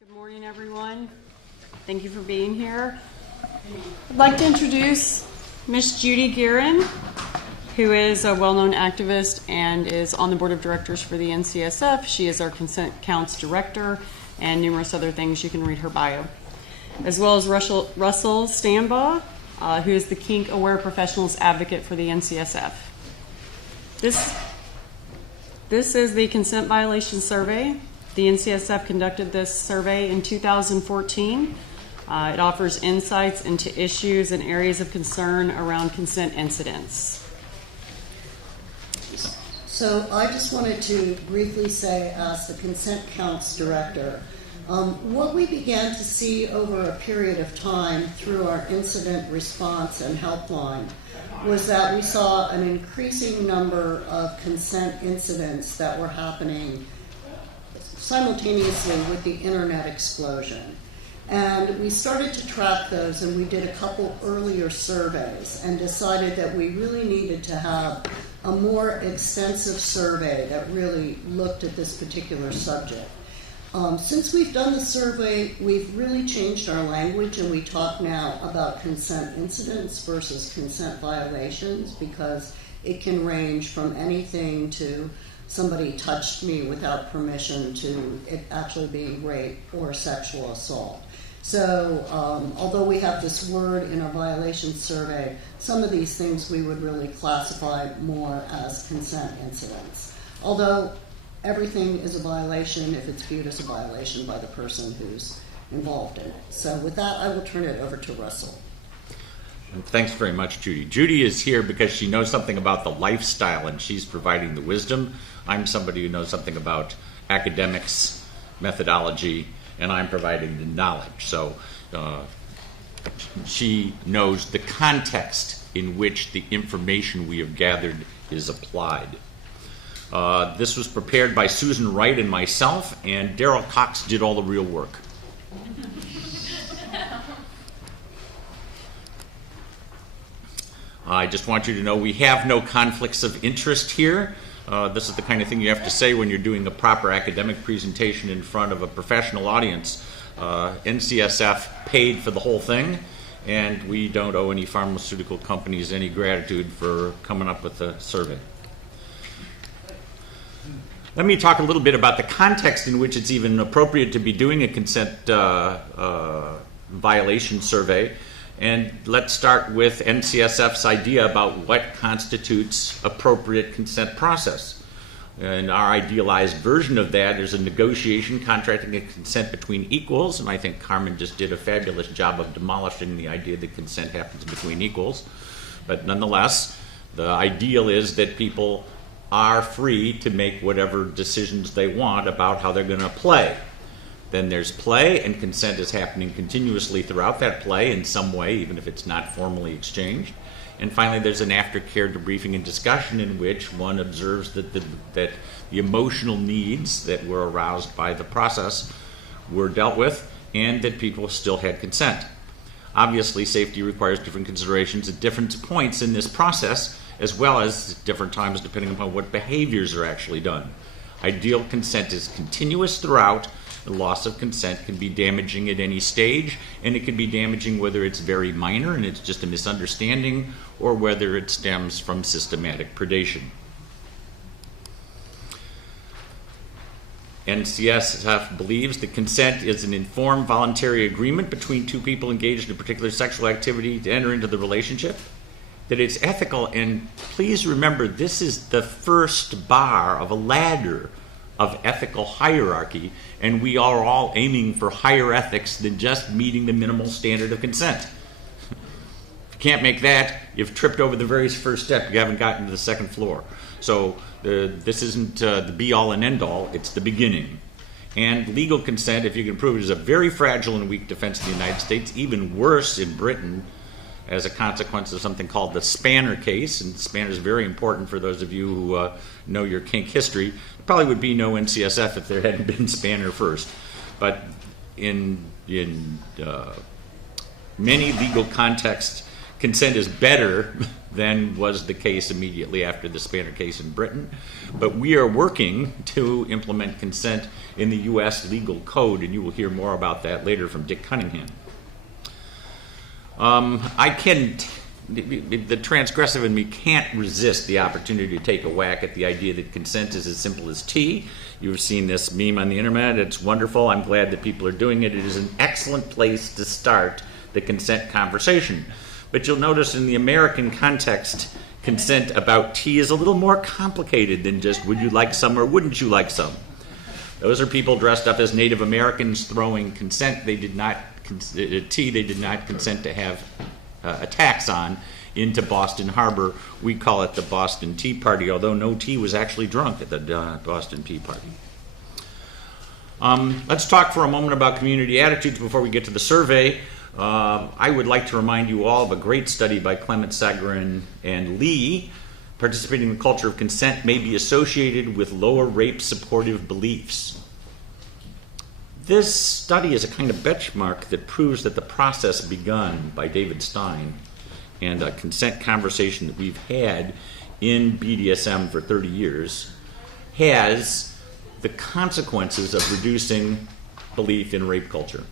Good morning, everyone. Thank you for being here. I'd like to introduce Miss Judy Guerin, who is a well-known activist and is on the board of directors for the NCSF. She is our consent counts director and numerous other things. You can read her bio. As well as Russell Stambaugh, who is the kink aware professionals advocate for the NCSF. This is the consent violation survey. The NCSF conducted this survey in 2014. It offers insights into issues and areas of concern around consent incidents. So I just wanted to briefly say, as the consent counts director, what we began to see over a period of time through our incident response and helpline was that we saw an increasing number of consent incidents that were happening simultaneously with the internet explosion. And we started to track those, and we did a couple earlier surveys and decided that we really needed to have a more extensive survey that really looked at this particular subject. Since we've done the survey, we've really changed our language, and we talk now about consent incidents versus consent violations, because it can range from anything to somebody touched me without permission to it actually being rape or sexual assault. So although we have this word in our violation survey, some of these things we would really classify more as consent incidents. Although everything is a violation if it's viewed as a violation by the person who's involved in it. So with that, I will turn it over to Russell. Thanks very much, Judy. Judy is here because she knows something about the lifestyle, and she's providing the wisdom. I'm somebody who knows something about academics, methodology, and I'm providing the knowledge. So she knows the context in which the information we have gathered is applied. This was prepared by Susan Wright and myself, and Daryl Cox did all the real work. I just want you to know we have no conflicts of interest here. This is the kind of thing you have to say when you're doing a proper academic presentation in front of a professional audience. NCSF paid for the whole thing, and we don't owe any pharmaceutical companies any gratitude for coming up with the survey. Let me talk a little bit about the context in which it's even appropriate to be doing a consent violation survey. And let's start with NCSF's idea about what constitutes appropriate consent process. In our idealized version of that is a negotiation, contracting, and consent between equals, and I think Carmen just did a fabulous job of demolishing the idea that consent happens between equals. But nonetheless, the ideal is that people are free to make whatever decisions they want about how they're going to play. Then there's play, and consent is happening continuously throughout that play in some way, even if it's not formally exchanged. And finally, there's an aftercare debriefing and discussion in which one observes that the emotional needs that were aroused by the process were dealt with, and that people still had consent. Obviously, safety requires different considerations at different points in this process, as well as different times depending upon what behaviors are actually done. Ideal consent is continuous throughout. The loss of consent can be damaging at any stage, and it can be damaging whether it's very minor and it's just a misunderstanding, or whether it stems from systematic predation. NCSF believes that consent is an informed voluntary agreement between two people engaged in a particular sexual activity to enter into the relationship, that it's ethical, and please remember this is the first bar of a ladder of ethical hierarchy, and we are all aiming for higher ethics than just meeting the minimal standard of consent. If you can't make that, you've tripped over the very first step. You haven't gotten to the second floor. So this isn't the be-all and end-all. It's the beginning. And legal consent, if you can prove it, is a very fragile and weak defense in the United States, even worse in Britain, as a consequence of something called the Spanner case. And Spanner is very important for those of you who know your kink history. There probably would be no NCSF if there hadn't been Spanner first. But in many legal contexts, consent is better than was the case immediately after the Spanner case in Britain. But we are working to implement consent in the U.S. legal code, and you will hear more about that later from Dick Cunningham. The transgressive in me can't resist the opportunity to take a whack at the idea that consent is as simple as tea. You've seen this meme on the internet. It's wonderful. I'm glad that people are doing it. It is an excellent place to start the consent conversation. But you'll notice in the American context, consent about tea is a little more complicated than just would you like some or wouldn't you like some. Those are people dressed up as Native Americans throwing consent. They did not tea. They did not consent to have a tax on into Boston Harbor. We call it the Boston Tea Party, although no tea was actually drunk at the Boston Tea Party. Let's talk for a moment about community attitudes before we get to the survey. I would like to remind you all of a great study by Clement Sagarin and Lee. Participating in the culture of consent may be associated with lower rape supportive beliefs. This study is a kind of benchmark that proves that the process begun by David Stein and a consent conversation that we've had in BDSM for 30 years has the consequences of reducing belief in rape culture.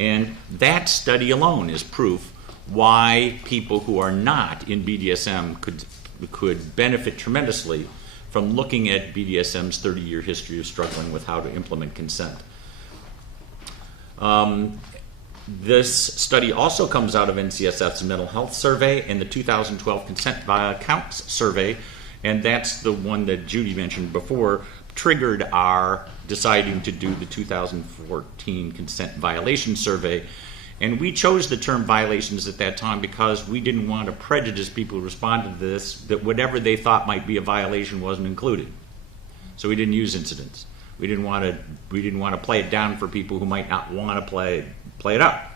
And that study alone is proof why people who are not in BDSM could benefit tremendously from looking at BDSM's 30-year history of struggling with how to implement consent. This study also comes out of NCSF's mental health survey and the 2012 consent counts survey, and that's the one that Judy mentioned before, triggered our deciding to do the 2014 consent violation survey. And we chose the term violations at that time because we didn't want to prejudice people who responded to this, that whatever they thought might be a violation wasn't included. So we didn't use incidents. We didn't want to play it down for people who might not want to play it up.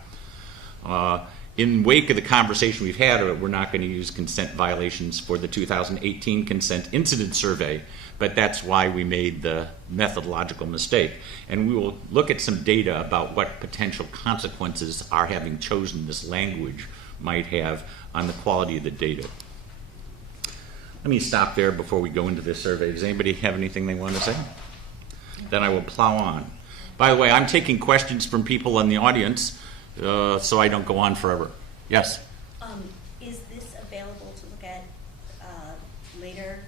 In wake of the conversation we've had, we're not going to use consent violations for the 2018 consent incident survey, but that's why we made the methodological mistake. And we will look at some data about what potential consequences our having chosen this language might have on the quality of the data. Let me stop there before we go into this survey. Does anybody have anything they want to say? Then I will plow on. By the way, I'm taking questions from people in the audience, so I don't go on forever. Yes? Is this available to look at later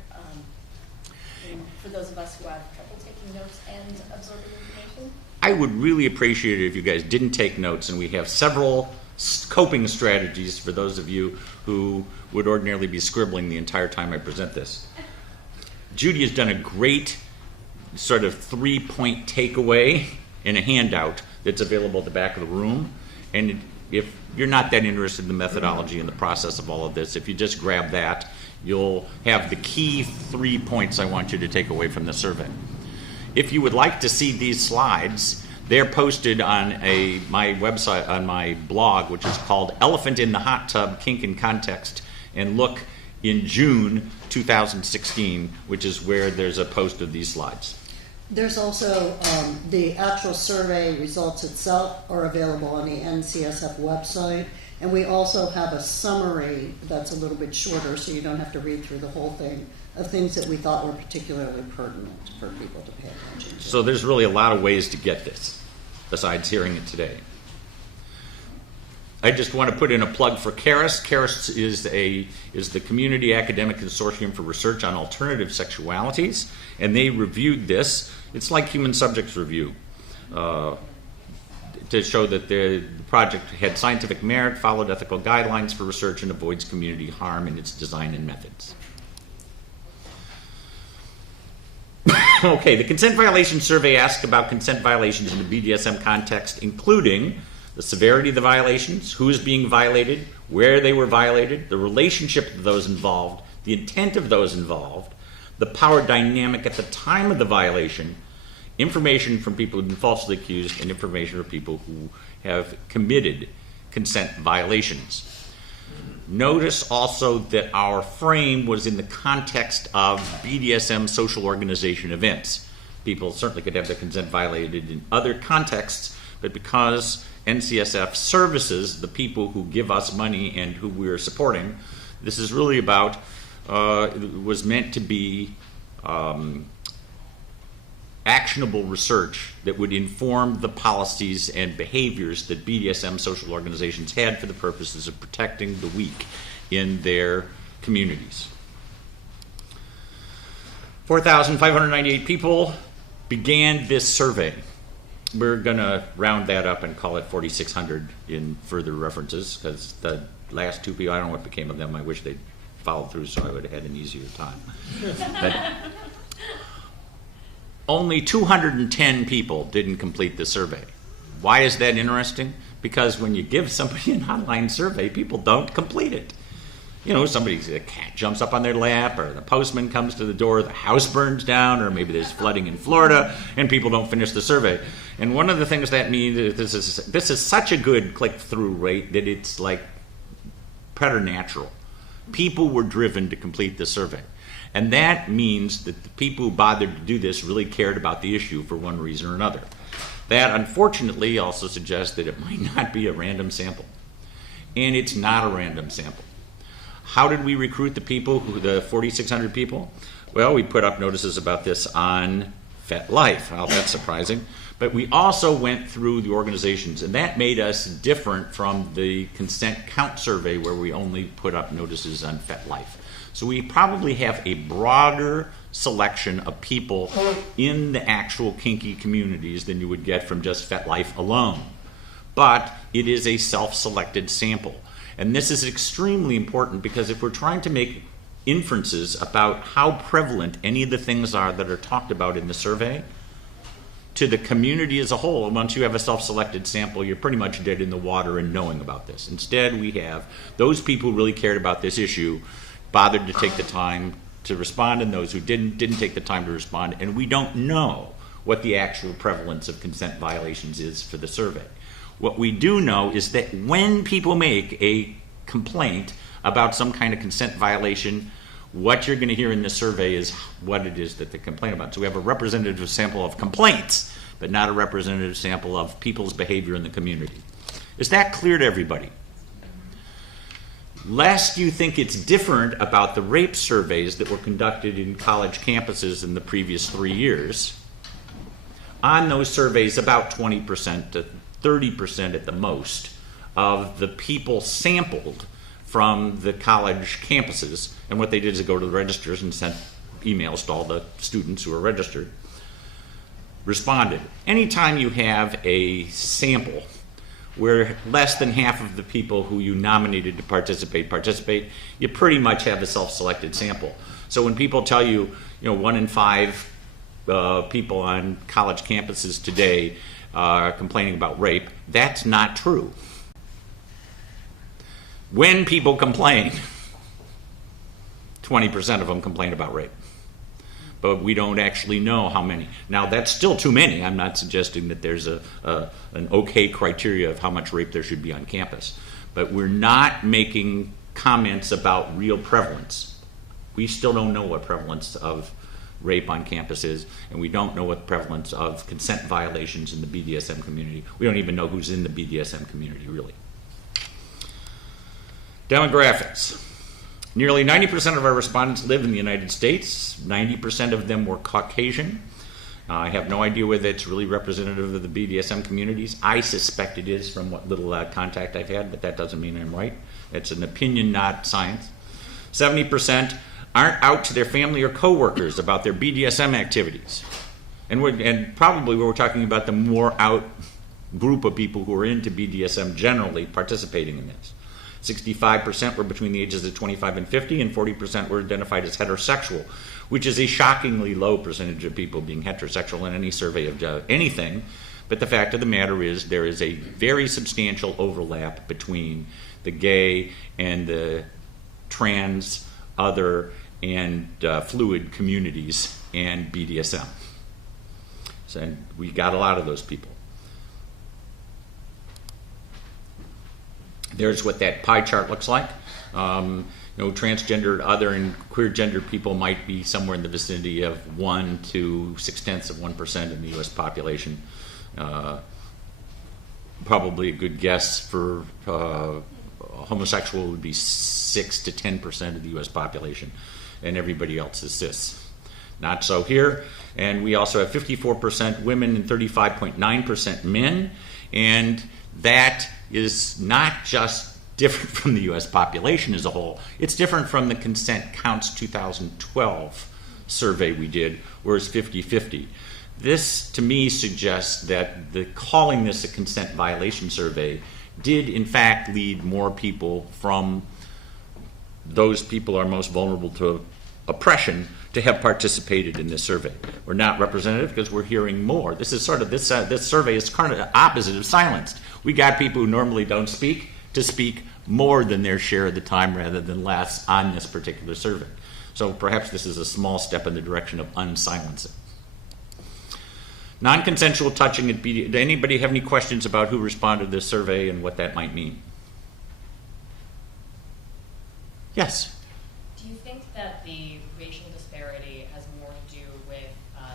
for those of us who have trouble taking notes and absorbing information? I would really appreciate it if you guys didn't take notes, and we have several coping strategies for those of you who would ordinarily be scribbling the entire time I present this. Judy has done a great sort of 3-point takeaway in a handout that's available at the back of the room. And if you're not that interested in the methodology and the process of all of this, if you just grab that, you'll have the key 3 points I want you to take away from the survey. If you would like to see these slides, they're posted on my website, on my blog, which is called Elephant in the Hot Tub, Kink and Context, and look in June 2016, which is where there's a post of these slides. There's also the actual survey results itself are available on the NCSF website, and we also have a summary that's a little bit shorter, so you don't have to read through the whole thing, of things that we thought were particularly pertinent for people to pay attention to. So there's really a lot of ways to get this, besides hearing it today. I just want to put in a plug for CARIS. CARIS is the Community Academic Consortium for Research on Alternative Sexualities, and they reviewed this. It's like human subjects review to show that the project had scientific merit, followed ethical guidelines for research, and avoids community harm in its design and methods. Okay, the consent violation survey asked about consent violations in the BDSM context, including the severity of the violations, who is being violated, where they were violated, the relationship of those involved, the intent of those involved, the power dynamic at the time of the violation, information from people who have been falsely accused, and information from people who have committed consent violations. Notice also that our frame was in the context of BDSM social organization events. People certainly could have their consent violated in other contexts, but because NCSF services the people who give us money and who we're supporting, This is really about, was meant to be actionable research that would inform the policies and behaviors that BDSM social organizations had for the purposes of protecting the weak in their communities. 4,598 people began this survey. We're going to round that up and call it 4,600 in further references, because the last two people, I don't know what became of them. I wish they'd followed through so I would have had an easier time. But only 210 people didn't complete the survey. Why is that interesting? Because when you give somebody an online survey, people don't complete it. You know, a cat jumps up on their lap, or the postman comes to the door, the house burns down, or maybe there's flooding in Florida, and people don't finish the survey. And one of the things that means is this is such a good click-through rate that it's like preternatural. People were driven to complete the survey. And that means that the people who bothered to do this really cared about the issue for one reason or another. That, unfortunately, also suggests that it might not be a random sample. And it's not a random sample. How did we recruit the people, the 4,600 people? Well, we put up notices about this on FetLife. Well, that's surprising. But we also went through the organizations, and that made us different from the consent count survey where we only put up notices on FetLife. So we probably have a broader selection of people in the actual kinky communities than you would get from just FetLife alone. But it is a self-selected sample. And this is extremely important because if we're trying to make inferences about how prevalent any of the things are that are talked about in the survey to the community as a whole, once you have a self-selected sample, you're pretty much dead in the water in knowing about this. Instead, we have those people who really cared about this issue bothered to take the time to respond, and those who didn't take the time to respond. And we don't know what the actual prevalence of consent violations is for the survey. What we do know is that when people make a complaint about some kind of consent violation, what you're going to hear in this survey is what it is that they complain about. So we have a representative sample of complaints, but not a representative sample of people's behavior in the community. Is that clear to everybody? Lest you think it's different about the rape surveys that were conducted in college campuses in the previous 3 years, on those surveys, about 20% to 30% at the most of the people sampled from the college campuses, and what they did is go to the registers and sent emails to all the students who were registered, responded. Anytime you have a sample where less than half of the people who you nominated to participate, you pretty much have a self-selected sample. So when people tell you, 1 in 5 people on college campuses today are complaining about rape, that's not true. When people complain, 20% of them complain about rape. But we don't actually know how many. Now, that's still too many. I'm not suggesting that there's an okay criteria of how much rape there should be on campus. But we're not making comments about real prevalence. We still don't know what prevalence of rape on campus is, and we don't know what the prevalence of consent violations in the BDSM community. We don't even know who's in the BDSM community, really. Demographics. Nearly 90% of our respondents live in the United States. 90% of them were Caucasian. I have no idea whether it's really representative of the BDSM communities. I suspect it is from what little contact I've had, but that doesn't mean I'm right. It's an opinion, not science. 70% aren't out to their family or coworkers about their BDSM activities. And probably we're talking about the more out group of people who are into BDSM generally participating in this. 65% were between the ages of 25 and 50, and 40% were identified as heterosexual, which is a shockingly low percentage of people being heterosexual in any survey of anything. But the fact of the matter is there is a very substantial overlap between the gay and the trans, other, and fluid communities and BDSM. So we got a lot of those people. There's what that pie chart looks like. Transgendered, other, and queer gender people might be somewhere in the vicinity of 1 to 0.6% in the U.S. population. Probably a good guess for homosexual would be 6 to 10% of the U.S. population, and everybody else is cis. Not so here, and we also have 54% women and 35.9% men, and that is not just different from the U.S. population as a whole. It's different from the Consent Counts 2012 survey we did, where it's 50-50. This, to me, suggests that calling this a consent violation survey did, in fact, lead more people from those people who are most vulnerable to oppression to have participated in this survey. We're not representative because we're hearing more. This is sort of this survey is kind of the opposite of silenced. We got people who normally don't speak to speak more than their share of the time rather than less on this particular survey. So perhaps this is a small step in the direction of unsilencing. Non-consensual touching at BDSM. Does anybody have any questions about who responded to this survey and what that might mean? Yes. Do you think that the racial disparity has more to do with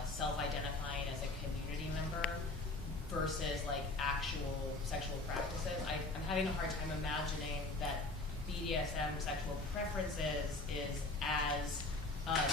self-identifying as a community member versus like actual sexual practices? I'm having a hard time imagining that BDSM sexual preferences is as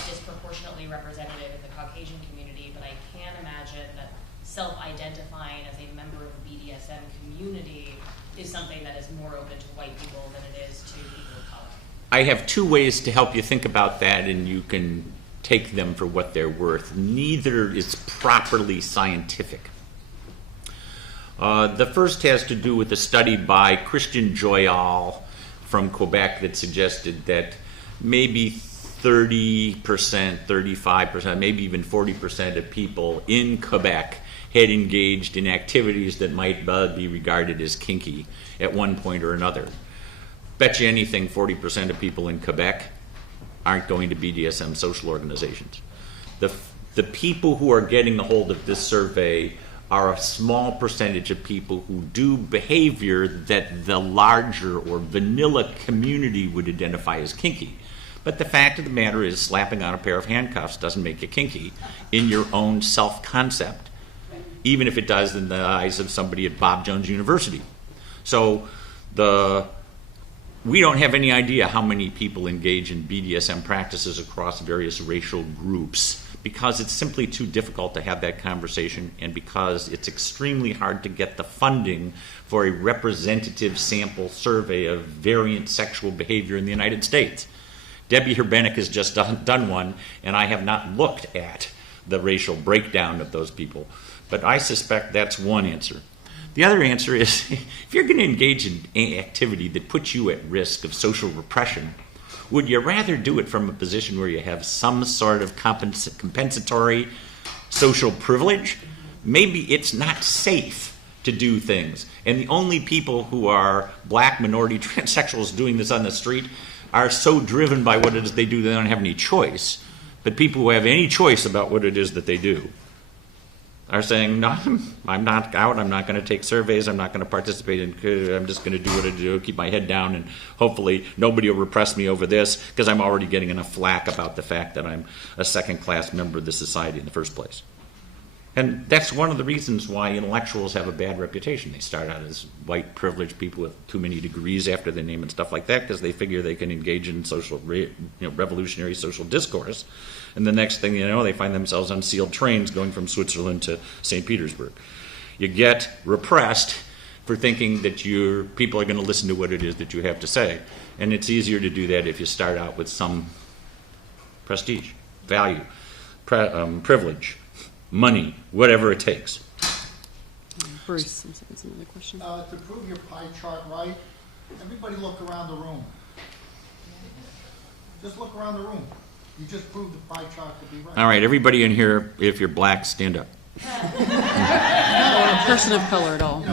disproportionately representative in the Caucasian community, but I can imagine that self-identifying as a member of the BDSM community is something that is more open to white people than it is to people of color. I have two ways to help you think about that, and you can take them for what they're worth. Neither is properly scientific. The first has to do with a study by Christian Joyal from Quebec that suggested that maybe 30%, 35%, maybe even 40% of people in Quebec had engaged in activities that might be regarded as kinky at one point or another. Bet you anything 40% of people in Quebec aren't going to BDSM social organizations. The people who are getting a hold of this survey are a small percentage of people who do behavior that the larger or vanilla community would identify as kinky. But the fact of the matter is slapping on a pair of handcuffs doesn't make you kinky in your own self-concept, even if it does in the eyes of somebody at Bob Jones University. So we don't have any idea how many people engage in BDSM practices across various racial groups because it's simply too difficult to have that conversation and because it's extremely hard to get the funding for a representative sample survey of variant sexual behavior in the United States. Debbie Herbenek has just done one, and I have not looked at the racial breakdown of those people. But I suspect that's one answer. The other answer is, if you're going to engage in an activity that puts you at risk of social repression, would you rather do it from a position where you have some sort of compensatory social privilege? Maybe it's not safe to do things. And the only people who are black, minority, transsexuals doing this on the street are so driven by what it is they do they don't have any choice. But people who have any choice about what it is that they do are saying, no, I'm not out, I'm not going to take surveys, I'm not going to participate in, I'm just going to do what I do, keep my head down, and hopefully nobody will repress me over this because I'm already getting enough flack about the fact that I'm a second-class member of the society in the first place. And that's one of the reasons why intellectuals have a bad reputation. They start out as white privileged people with too many degrees after their name and stuff like that because they figure they can engage in revolutionary social discourse. And the next thing you know, they find themselves on sealed trains going from Switzerland to St. Petersburg. You get repressed for thinking that people are going to listen to what it is that you have to say. And it's easier to do that if you start out with some prestige, value, privilege, money, whatever it takes. Bruce, that's another question. To prove your pie chart right, everybody look around the room. Just look around the room. You just proved the pie chart to be right. All right, everybody in here, if you're black, stand up. Or a person of color at all.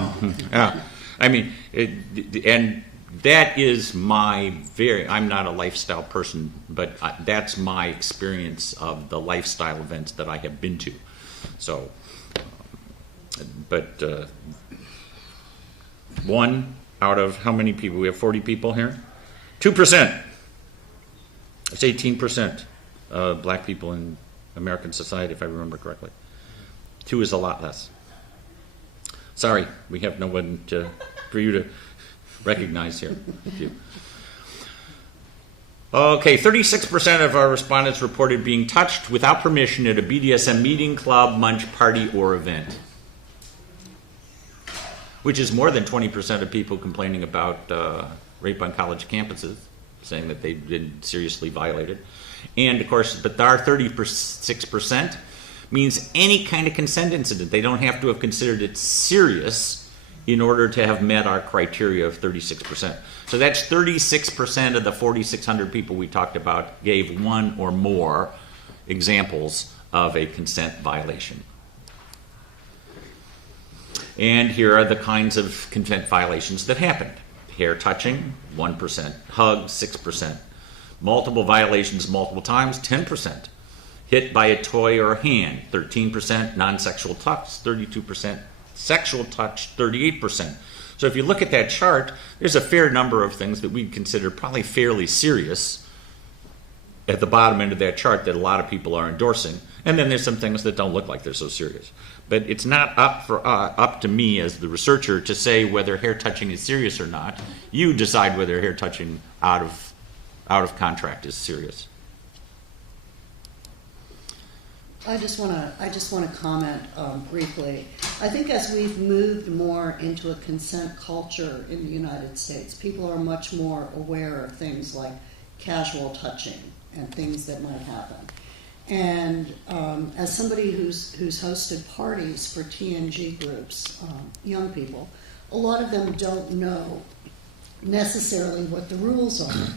Yeah, I mean, and that is I'm not a lifestyle person, but that's my experience of the lifestyle events that I have been to. So, but one out of how many people? We have 40 people here? 2%. It's 18% black people in American society, if I remember correctly. 2 is a lot less. Sorry, we have no one for you to recognized here. A few. Okay, 36% of our respondents reported being touched without permission at a BDSM meeting, club, munch, party, or event, which is more than 20% of people complaining about rape on college campuses, saying that they've been seriously violated. And of course, but our 36% means any kind of consent incident. They don't have to have considered it serious in order to have met our criteria of 36%. So that's 36% of the 4,600 people we talked about gave one or more examples of a consent violation. And here are the kinds of consent violations that happened. Hair touching, 1%. Hug, 6%. Multiple violations multiple times, 10%. Hit by a toy or a hand, 13%. Non-sexual touch, 32%. Sexual touch, 38%. So if you look at that chart, there's a fair number of things that we'd consider probably fairly serious at the bottom end of that chart that a lot of people are endorsing. And then there's some things that don't look like they're so serious. But it's not up to me as the researcher to say whether hair touching is serious or not. You decide whether hair touching out of contract is serious. I just want to comment briefly. I think as we've moved more into a consent culture in the United States, people are much more aware of things like casual touching and things that might happen. And as somebody who's hosted parties for TNG groups, young people, a lot of them don't know necessarily what the rules are.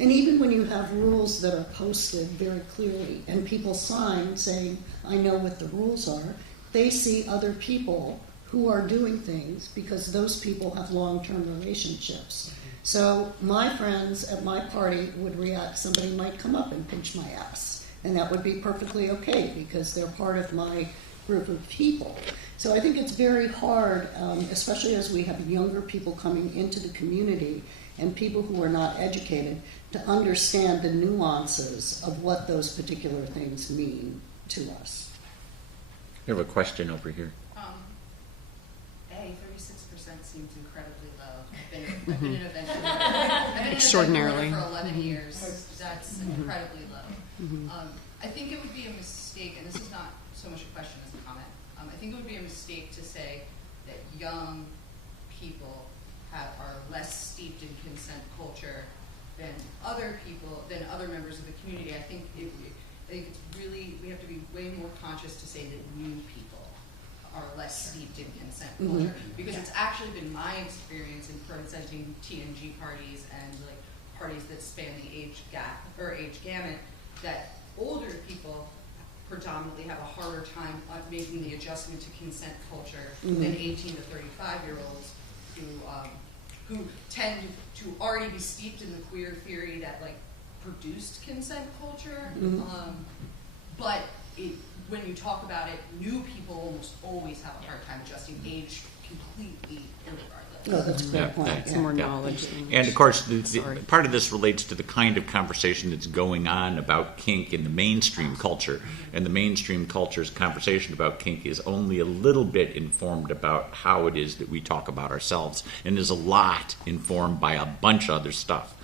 And even when you have rules that are posted very clearly and people sign saying, I know what the rules are, they see other people who are doing things because those people have long-term relationships. So my friends at my party would react, somebody might come up and pinch my ass, and that would be perfectly okay because they're part of my group of people. So I think it's very hard, especially as we have younger people coming into the community and people who are not educated, to understand the nuances of what those particular things mean to us. You have a question over here. 36% seems incredibly low. I've been an event Extraordinarily. for 11 years. That's incredibly low. I think it would be a mistake, and this is not so much a question as a comment. I think it would be a mistake to say that young people are less steeped in consent culture than other people, than other members of the community. I think it's really, we have to be way more conscious to say that new people are less steeped in consent culture, because it's actually been my experience in presenting TNG parties and like parties that span the age gap or age gamut, that older people predominantly have a harder time making the adjustment to consent culture than 18 to 35-year-olds who tend to already be steeped in the queer theory that like produced consent culture. But when you talk about it, new people almost always have a hard time adjusting, age completely irregardless. Oh, that's a great point. It's more knowledge. And of course, part of this relates to the kind of conversation that's going on about kink in the mainstream culture. And the mainstream culture's conversation about kink is only a little bit informed about how it is that we talk about ourselves, and is a lot informed by a bunch of other stuff.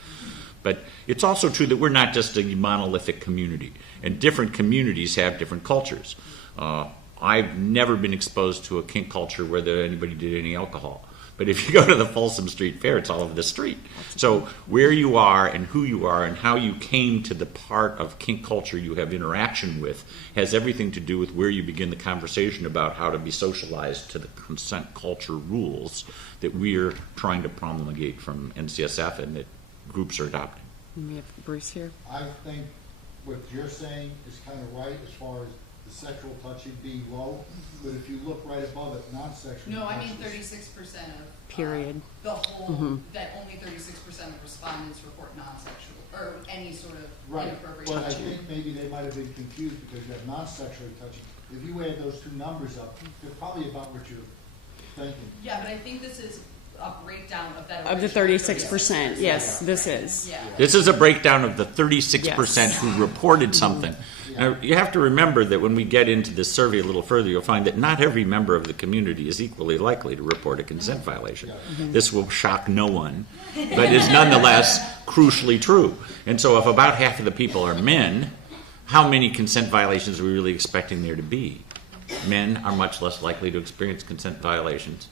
But it's also true that we're not just a monolithic community, and different communities have different cultures. I've never been exposed to a kink culture where anybody did any alcohol. But if you go to the Folsom Street Fair, it's all over the street. So where you are and who you are and how you came to the part of kink culture you have interaction with has everything to do with where you begin the conversation about how to be socialized to the consent culture rules that we're trying to promulgate from NCSF and that groups are adopting. We have Bruce here. I think what you're saying is kind of right as far as the sexual touching being low, but if you look right above it, non-sexual No, I mean touches- 36% of Period. The whole that only 36% of respondents report non-sexual or any sort of Right, inappropriate but I touching. think maybe they might have been confused because you have non-sexually touching. If you add those two numbers up, they're probably about what you're thinking. Yeah, but I think this is a breakdown of that Of the original 36%, yes, this is. Yeah. This is a breakdown of the 36% Yes. who reported something. Now, you have to remember that when we get into this survey a little further, you'll find that not every member of the community is equally likely to report a consent violation. This will shock no one, but is nonetheless crucially true. And so if about half of the people are men, how many consent violations are we really expecting there to be? Men are much less likely to experience consent violations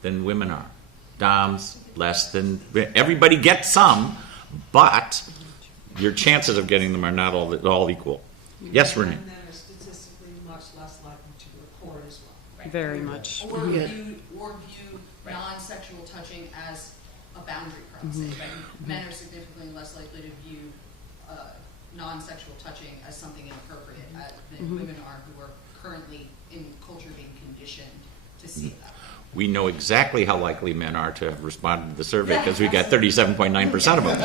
than women are. Doms, less than, everybody gets some, but your chances of getting them are not all equal. Yes, Renee? And then are statistically much less likely to report as well. Very much. Or Yeah. view Right. non-sexual touching as a boundary cross. Men are significantly less likely to view non-sexual touching as something inappropriate than women are, who are currently in culture being conditioned to see it that way. We know exactly how likely men are to have responded to the survey because we got 37.9% of them.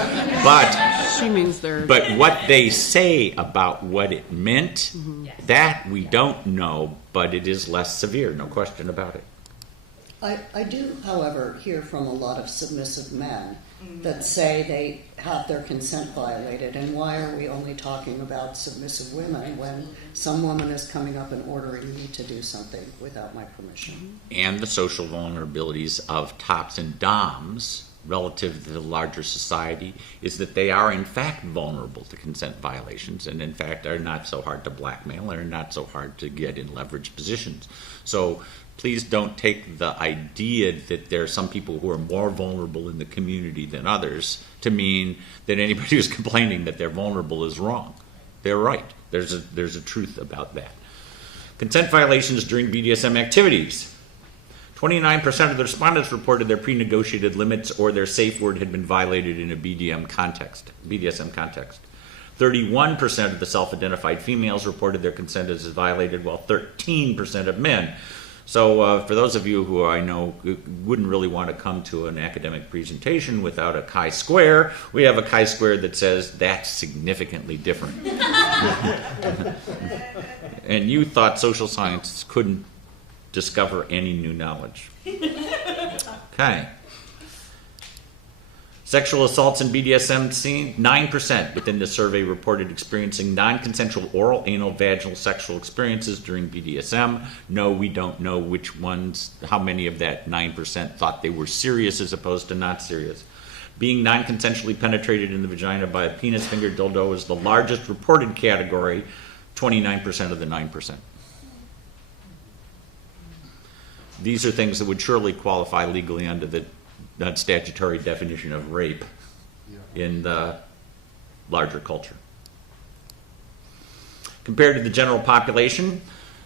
She means they're. But what they say about what it meant, Yes. that we don't know, but it is less severe, no question about it. I do, however, hear from a lot of submissive men that say they have their consent violated, and why are we only talking about submissive women when some woman is coming up and ordering me to do something without my permission? And the social vulnerabilities of tops and doms relative to the larger society is that they are in fact vulnerable to consent violations, and in fact are not so hard to blackmail and are not so hard to get in leveraged positions. So please don't take the idea that there are some people who are more vulnerable in the community than others to mean that anybody who's complaining that they're vulnerable is wrong. They're right. There's a truth about that. Consent violations during BDSM activities. 29% of the respondents reported their pre-negotiated limits or their safe word had been violated in a BDSM context. 31% of the self-identified females reported their consent as violated, while 13% of men. So for those of you who I know wouldn't really want to come to an academic presentation without a chi-square, we have a chi-square that says that's significantly different. And you thought social science couldn't discover any new knowledge. Okay. Sexual assaults in BDSM scene, 9% within the survey reported experiencing non-consensual oral, anal, vaginal sexual experiences during BDSM. No, we don't know which ones, how many of that 9% thought they were serious as opposed to not serious. Being non-consensually penetrated in the vagina by a penis-fingered dildo is the largest reported category, 29% of the 9%. These are things that would surely qualify legally under the statutory definition of rape in the larger culture. Compared to the general population,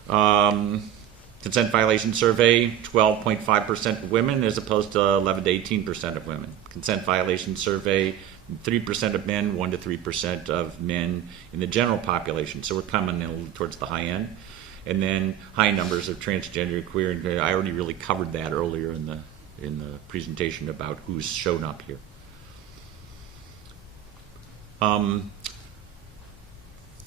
consent violation survey, 12.5% of women as opposed to 11 to 18% of women. Consent violation survey, 3% of men, 1 to 3% of men in the general population. So we're coming in towards the high end. And then high numbers of transgender, queer, and I already really covered that earlier in the presentation about who's shown up here.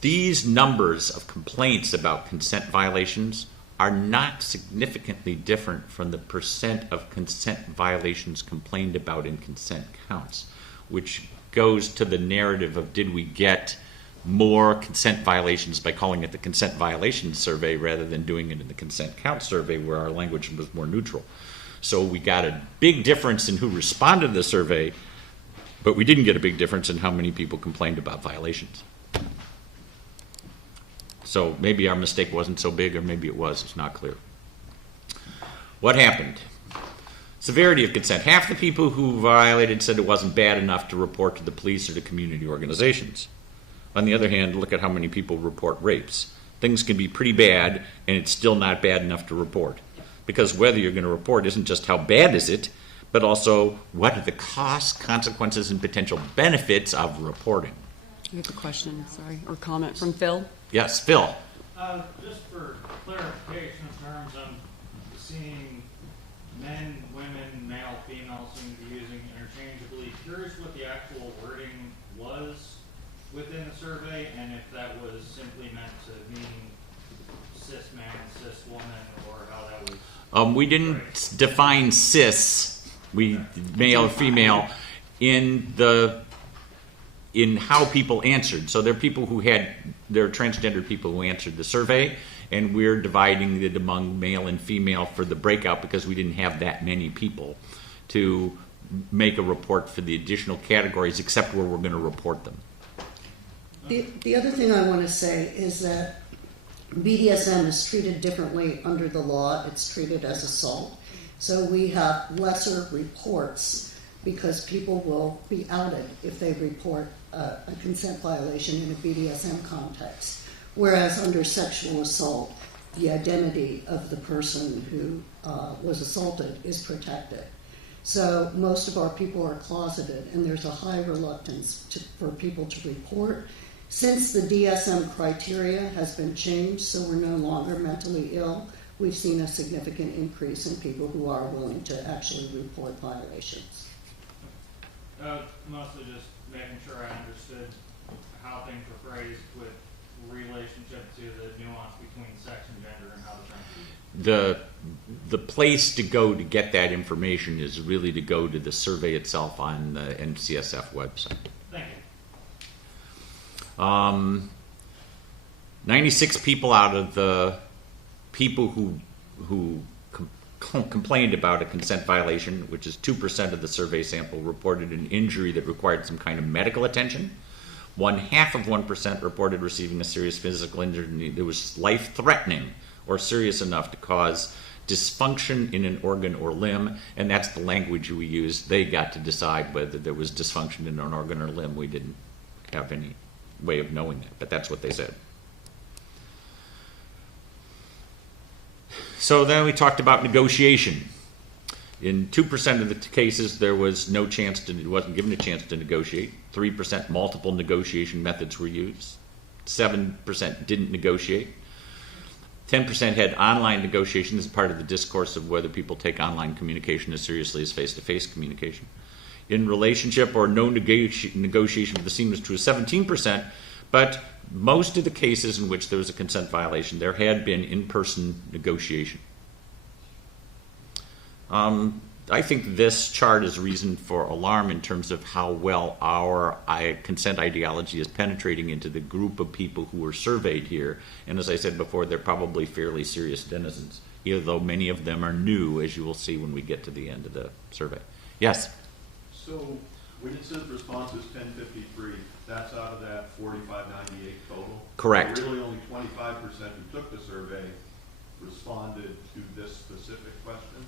These numbers of complaints about consent violations are not significantly different from the percent of consent violations complained about in consent counts, which goes to the narrative of did we get more consent violations by calling it the consent violations survey rather than doing it in the consent count survey where our language was more neutral. So we got a big difference in who responded to the survey, but we didn't get a big difference in how many people complained about violations. So maybe our mistake wasn't so big, or maybe it was, it's not clear. What happened? Severity of consent. Half the people who violated said it wasn't bad enough to report to the police or to community organizations. On the other hand, look at how many people report rapes. Things can be pretty bad, and it's still not bad enough to report. Because whether you're going to report isn't just how bad is it, but also what are the costs, consequences, and potential benefits of reporting. You have a question, sorry, or comment from Phil? Yes, Phil. Just for clarification in terms of seeing men, women, male, female seem to be using interchangeably, curious what the actual wording was within the survey, and if that was simply meant to mean cis man, cis woman, or how that was. We didn't define cis male or female, in how people answered. So there are transgender people who answered the survey, and we're dividing it among male and female for the breakout because we didn't have that many people to make a report for the additional categories, except where we're going to report them. The other thing I want to say is that BDSM is treated differently under the law. It's treated as assault. So we have lesser reports because people will be outed if they report a consent violation in a BDSM context. Whereas under sexual assault, the identity of the person who was assaulted is protected. So most of our people are closeted, and there's a high reluctance for people to report. Since the DSM criteria has been changed, so we're no longer mentally ill, we've seen a significant increase in people who are willing to actually report violations. Mostly just making sure I understood how things were phrased with relationship to the nuance between sex and gender and how to translate. The place to go to get that information is really to go to the survey itself on the NCSF website. Thank you. 96 people out of the people who complained about a consent violation, which is 2% of the survey sample, reported an injury that required some kind of medical attention. 0.5% reported receiving a serious physical injury that was life-threatening or serious enough to cause dysfunction in an organ or limb, and that's the language we used. They got to decide whether there was dysfunction in an organ or limb. We didn't have any way of knowing that, but that's what they said. So then we talked about negotiation. In 2% of the cases, there was no chance to, it wasn't given a chance to negotiate. 3% multiple negotiation methods were used. 7% didn't negotiate. 10% had online negotiation. This is part of the discourse of whether people take online communication as seriously as face-to-face communication. In relationship or no negotiation with the scene was true of 17%, but most of the cases in which there was a consent violation, there had been in-person negotiation. I think this chart is reason for alarm in terms of how well our consent ideology is penetrating into the group of people who were surveyed here. And as I said before, they're probably fairly serious denizens, even though many of them are new, as you will see when we get to the end of the survey. Yes? So when it says responses 1053, that's out of that 4598 total? Correct. So really only 25% who took the survey responded to this specific question?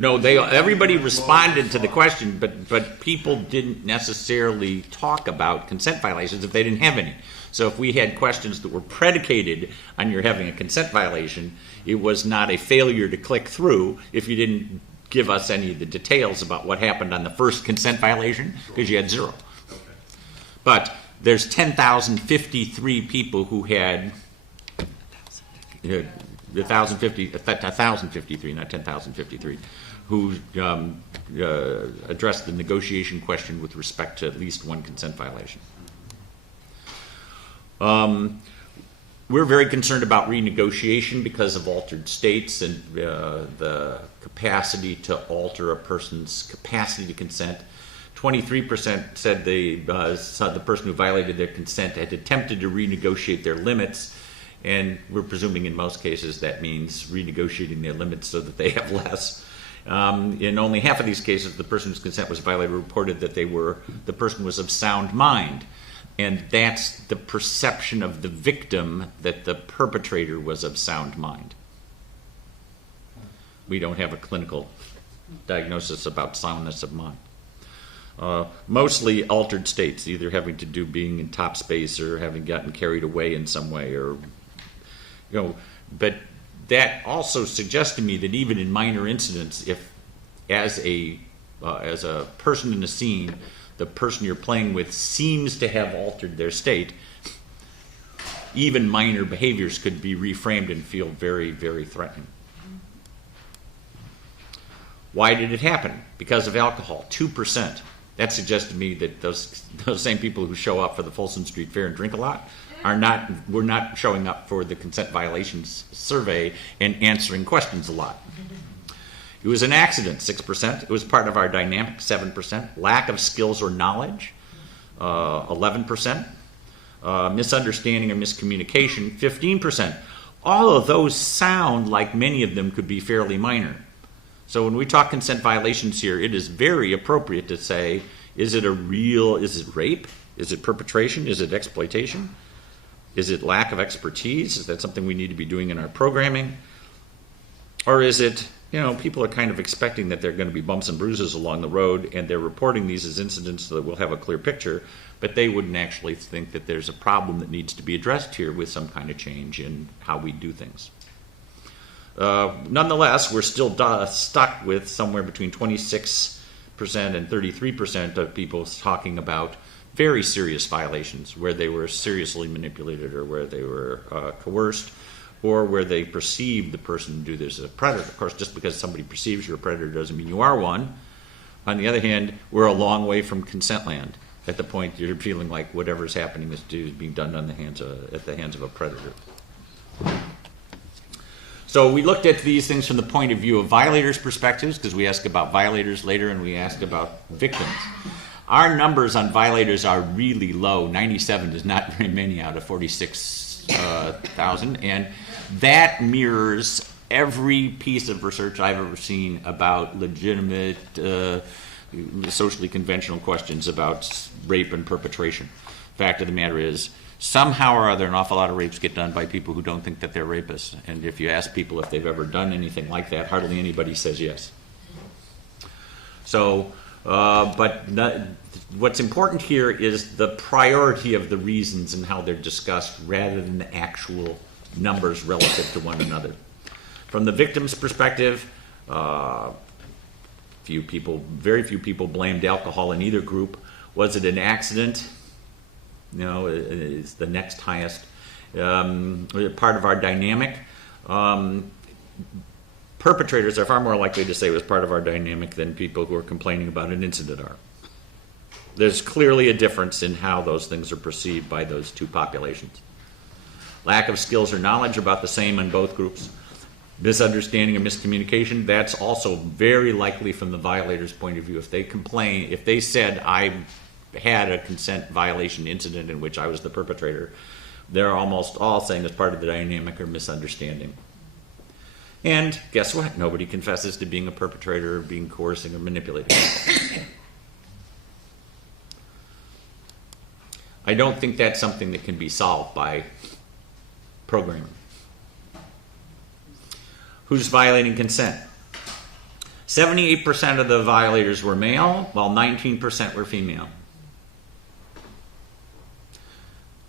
No, everybody responded to the question, but people didn't necessarily talk about consent violations if they didn't have any. So if we had questions that were predicated on your having a consent violation, it was not a failure to click through if you didn't give us any of the details about what happened on the first consent violation, because you had zero. Okay. But there's 10,053 people who had 1,053, not 10,053, who addressed the negotiation question with respect to at least one consent violation. We're very concerned about renegotiation because of altered states and the capacity to alter a person's capacity to consent. 23% said the person who violated their consent had attempted to renegotiate their limits, and we're presuming in most cases that means renegotiating their limits so that they have less. In only half of these cases, the person whose consent was violated reported that the person was of sound mind. And that's the perception of the victim, that the perpetrator was of sound mind. We don't have a clinical diagnosis about soundness of mind. Mostly altered states, either having to do being in top space or having gotten carried away in some way, or but that also suggests to me that even in minor incidents, if as a person in the scene, the person you're playing with seems to have altered their state, even minor behaviors could be reframed and feel very, very threatening. Why did it happen? Because of alcohol, 2%. That suggests to me that those same people who show up for the Folsom Street Fair and drink a lot were not showing up for the consent violations survey and answering questions a lot. It was an accident, 6%. It was part of our dynamic, 7%. Lack of skills or knowledge, 11%. Misunderstanding or miscommunication, 15%. All of those sound like many of them could be fairly minor. So when we talk consent violations here, it is very appropriate to say, is it rape? Is it perpetration? Is it exploitation? Is it lack of expertise? Is that something we need to be doing in our programming? Or is it, people are kind of expecting that there are going to be bumps and bruises along the road, and they're reporting these as incidents so that we'll have a clear picture, but they wouldn't actually think that there's a problem that needs to be addressed here with some kind of change in how we do things. Nonetheless, we're still stuck with somewhere between 26% and 33% of people talking about very serious violations where they were seriously manipulated or where they were coerced or where they perceived the person to do this as a predator. Of course, just because somebody perceives you're a predator doesn't mean you are one. On the other hand, we're a long way from consent land at the point you're feeling like whatever's happening is being done at the hands of a predator. So we looked at these things from the point of view of violators' perspectives, because we asked about violators later and we asked about victims. Our numbers on violators are really low. 97 is not very many out of 46,000, and that mirrors every piece of research I've ever seen about legitimate, socially conventional questions about rape and perpetration. Fact of the matter is, somehow or other, an awful lot of rapes get done by people who don't think that they're rapists. And if you ask people if they've ever done anything like that, hardly anybody says yes. So, what's important here is the priority of the reasons and how they're discussed rather than the actual numbers relative to one another. From the victim's perspective, very few people blamed alcohol in either group. Was it an accident? No, it's the next highest. Part of our dynamic. Perpetrators are far more likely to say it was part of our dynamic than people who are complaining about an incident are. There's clearly a difference in how those things are perceived by those two populations. Lack of skills or knowledge are about the same in both groups. Misunderstanding or miscommunication, that's also very likely from the violator's point of view. If they complain, if they said, I had a consent violation incident in which I was the perpetrator, they're almost all saying it's part of the dynamic or misunderstanding. And guess what? Nobody confesses to being a perpetrator or being coercing or manipulating. I don't think that's something that can be solved by programming. Who's violating consent? 78% of the violators were male, while 19% were female.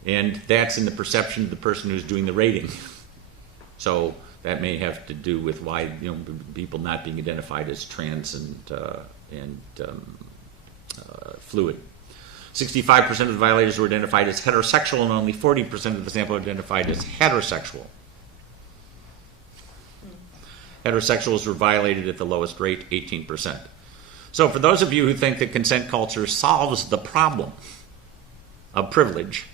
And that's in the perception of the person who's doing the rating. So that may have to do with why people not being identified as trans and fluid. 65% of the violators were identified as heterosexual, and only 40% of the sample identified as heterosexual. Heterosexuals were violated at the lowest rate, 18%. So for those of you who think that consent culture solves the problem of privilege,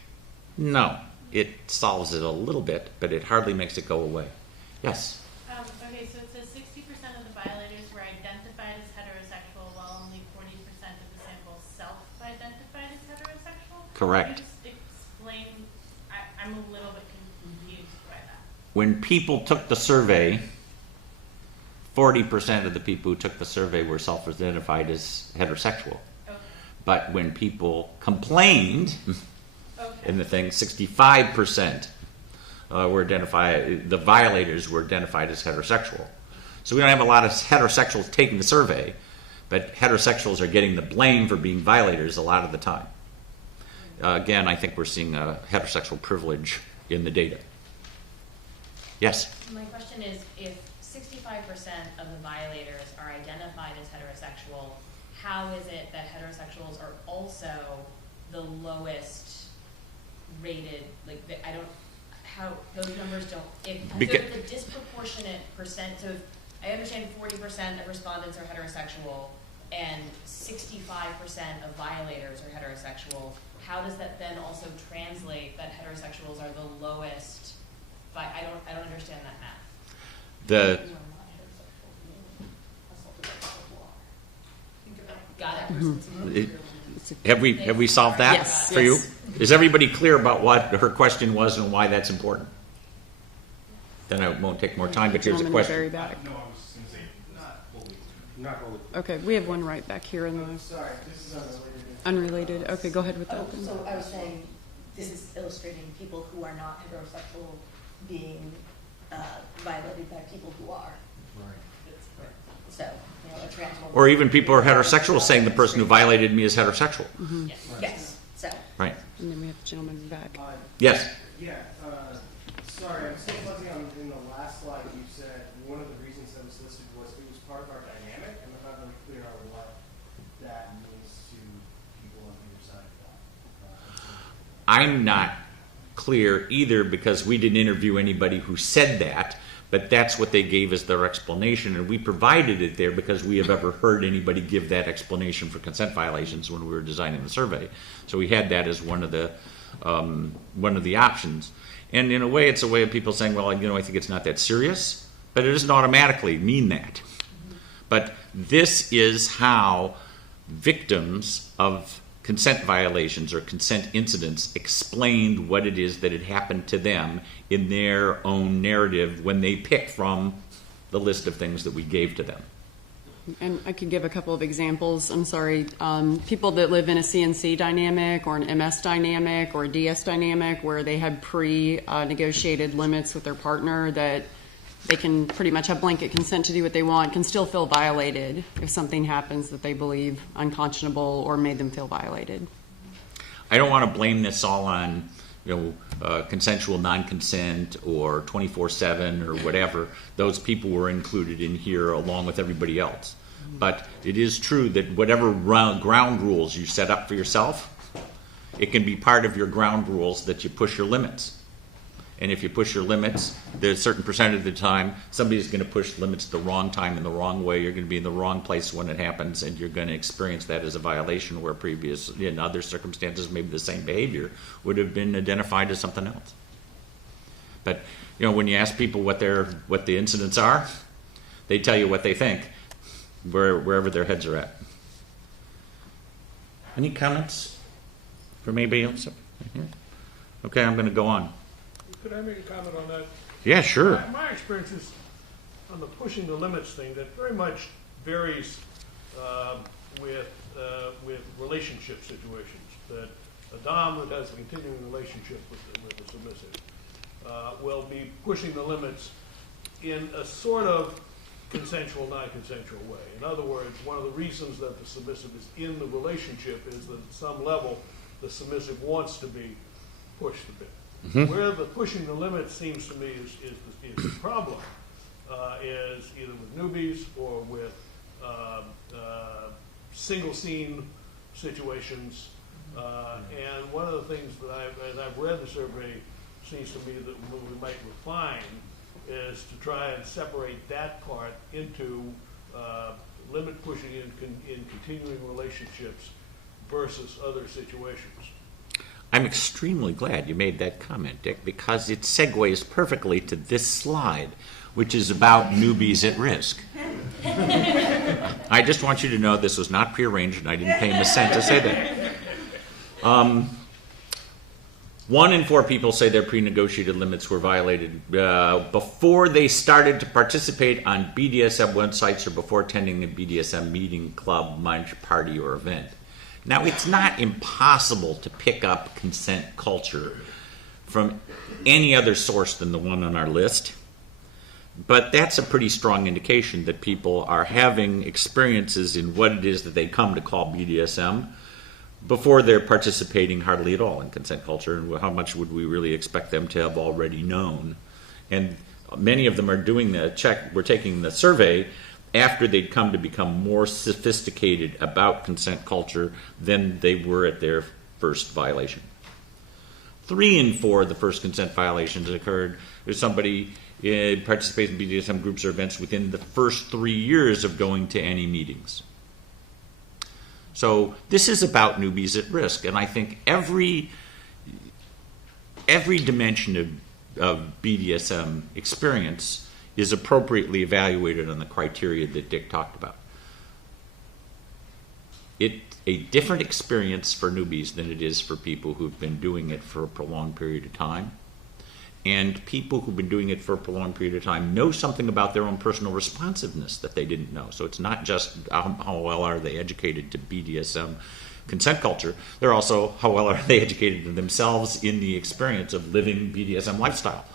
no, it solves it a little bit, but it hardly makes it go away. Yes? Okay, so it says 60% of the violators were identified as heterosexual, while only 40% of the sample self-identified as heterosexual? Correct. Can you just explain? I'm a little bit confused by that. When people took the survey, 40% of the people who took the survey were self-identified as heterosexual. Okay. But when people complained, Okay. in the thing, 65% were identified, the violators were identified as heterosexual. So we don't have a lot of heterosexuals taking the survey, but heterosexuals are getting the blame for being violators a lot of the time. Again, I think we're seeing a heterosexual privilege in the data. Yes? My question is, if 65% of the violators are identified as heterosexual, how is it that heterosexuals are also the lowest rated, how those numbers don't, so if the disproportionate percent, so if I understand 40% of respondents are heterosexual and 65% of violators are heterosexual, how does that then also translate that heterosexuals are the lowest? I don't understand that math. Have we solved that Yes, for yes. you? Is everybody clear about what her question was and why that's important? Then I won't take more time, but here's a Gentleman in the very question. back. No, I was just gonna say, not fully. Okay, we have one right back here in the Sorry, this is unrelated. Okay, go ahead with that. Oh, so I was saying, this is illustrating people who are not heterosexual being violated by people who are. Right. So, a trans woman. Or even people who are heterosexual saying the person who violated me is heterosexual. Yes, so. Right. And then we have the gentleman in the back. Yes. Yeah, sorry, I'm still fuzzy on, in the last slide you said, one of the reasons that was listed was it was part of our dynamic, and I'm not really clear on what that means to people on either side of that. I'm not clear either because we didn't interview anybody who said that, but that's what they gave as their explanation, and we provided it there because we have ever heard anybody give that explanation for consent violations when we were designing the survey. So we had that as one of the options. And in a way, it's a way of people saying, well, I think it's not that serious, but it doesn't automatically mean that. But this is how victims of consent violations or consent incidents explained what it is that had happened to them in their own narrative when they picked from the list of things that we gave to them. And I could give a couple of examples. I'm sorry. People that live in a CNC dynamic or an MS dynamic or a DS dynamic where they had pre-negotiated limits with their partner that they can pretty much have blanket consent to do what they want, can still feel violated if something happens that they believe unconscionable or made them feel violated. I don't want to blame this all on consensual non-consent or 24/7 or whatever. Those people were included in here along with everybody else. But it is true that whatever ground rules you set up for yourself, it can be part of your ground rules that you push your limits. And if you push your limits, there's a certain percentage of the time, somebody's going to push limits the wrong time in the wrong way. You're going to be in the wrong place when it happens, and you're going to experience that as a violation where in other circumstances, maybe the same behavior would have been identified as something else. But, when you ask people what the incidents are, they tell you what they think, wherever their heads are at. Any comments from anybody else? Okay, I'm going to go on. Could I make a comment on that? Yeah, sure. My experience is on the pushing the limits thing that very much varies with relationship situations. That a dom that has a continuing relationship with the submissive will be pushing the limits in a sort of consensual, non-consensual way. In other words, one of the reasons that the submissive is in the relationship is that at some level the submissive wants to be pushed a bit. Mm-hmm. Where the pushing the limit seems to me is the problem is either with newbies or with single scene situations. And one of the things that as I've read the survey, seems to me that we might refine is to try and separate that part into limit pushing in continuing relationships versus other situations. I'm extremely glad you made that comment, Dick, because it segues perfectly to this slide, which is about newbies at risk. I just want you to know this was not prearranged, and I didn't pay him a cent to say that. 1 in 4 people say their pre-negotiated limits were violated before they started to participate on BDSM websites or before attending a BDSM meeting, club, munch, party, or event. Now, it's not impossible to pick up consent culture from any other source than the one on our list, but that's a pretty strong indication that people are having experiences in what it is that they come to call BDSM before they're participating hardly at all in consent culture, and how much would we really expect them to have already known. And many of them are doing we're taking the survey after they'd come to become more sophisticated about consent culture than they were at their first violation. 3 in 4 of the first consent violations occurred if somebody participates in BDSM groups or events within the first 3 years of going to any meetings. So this is about newbies at risk, and I think every dimension of BDSM experience is appropriately evaluated on the criteria that Dick talked about. a different experience for newbies than it is for people who've been doing it for a prolonged period of time. And people who've been doing it for a prolonged period of time know something about their own personal responsiveness that they didn't know. So it's not just how well are they educated to BDSM consent culture, they're also how well are they educated in themselves in the experience of living BDSM lifestyle.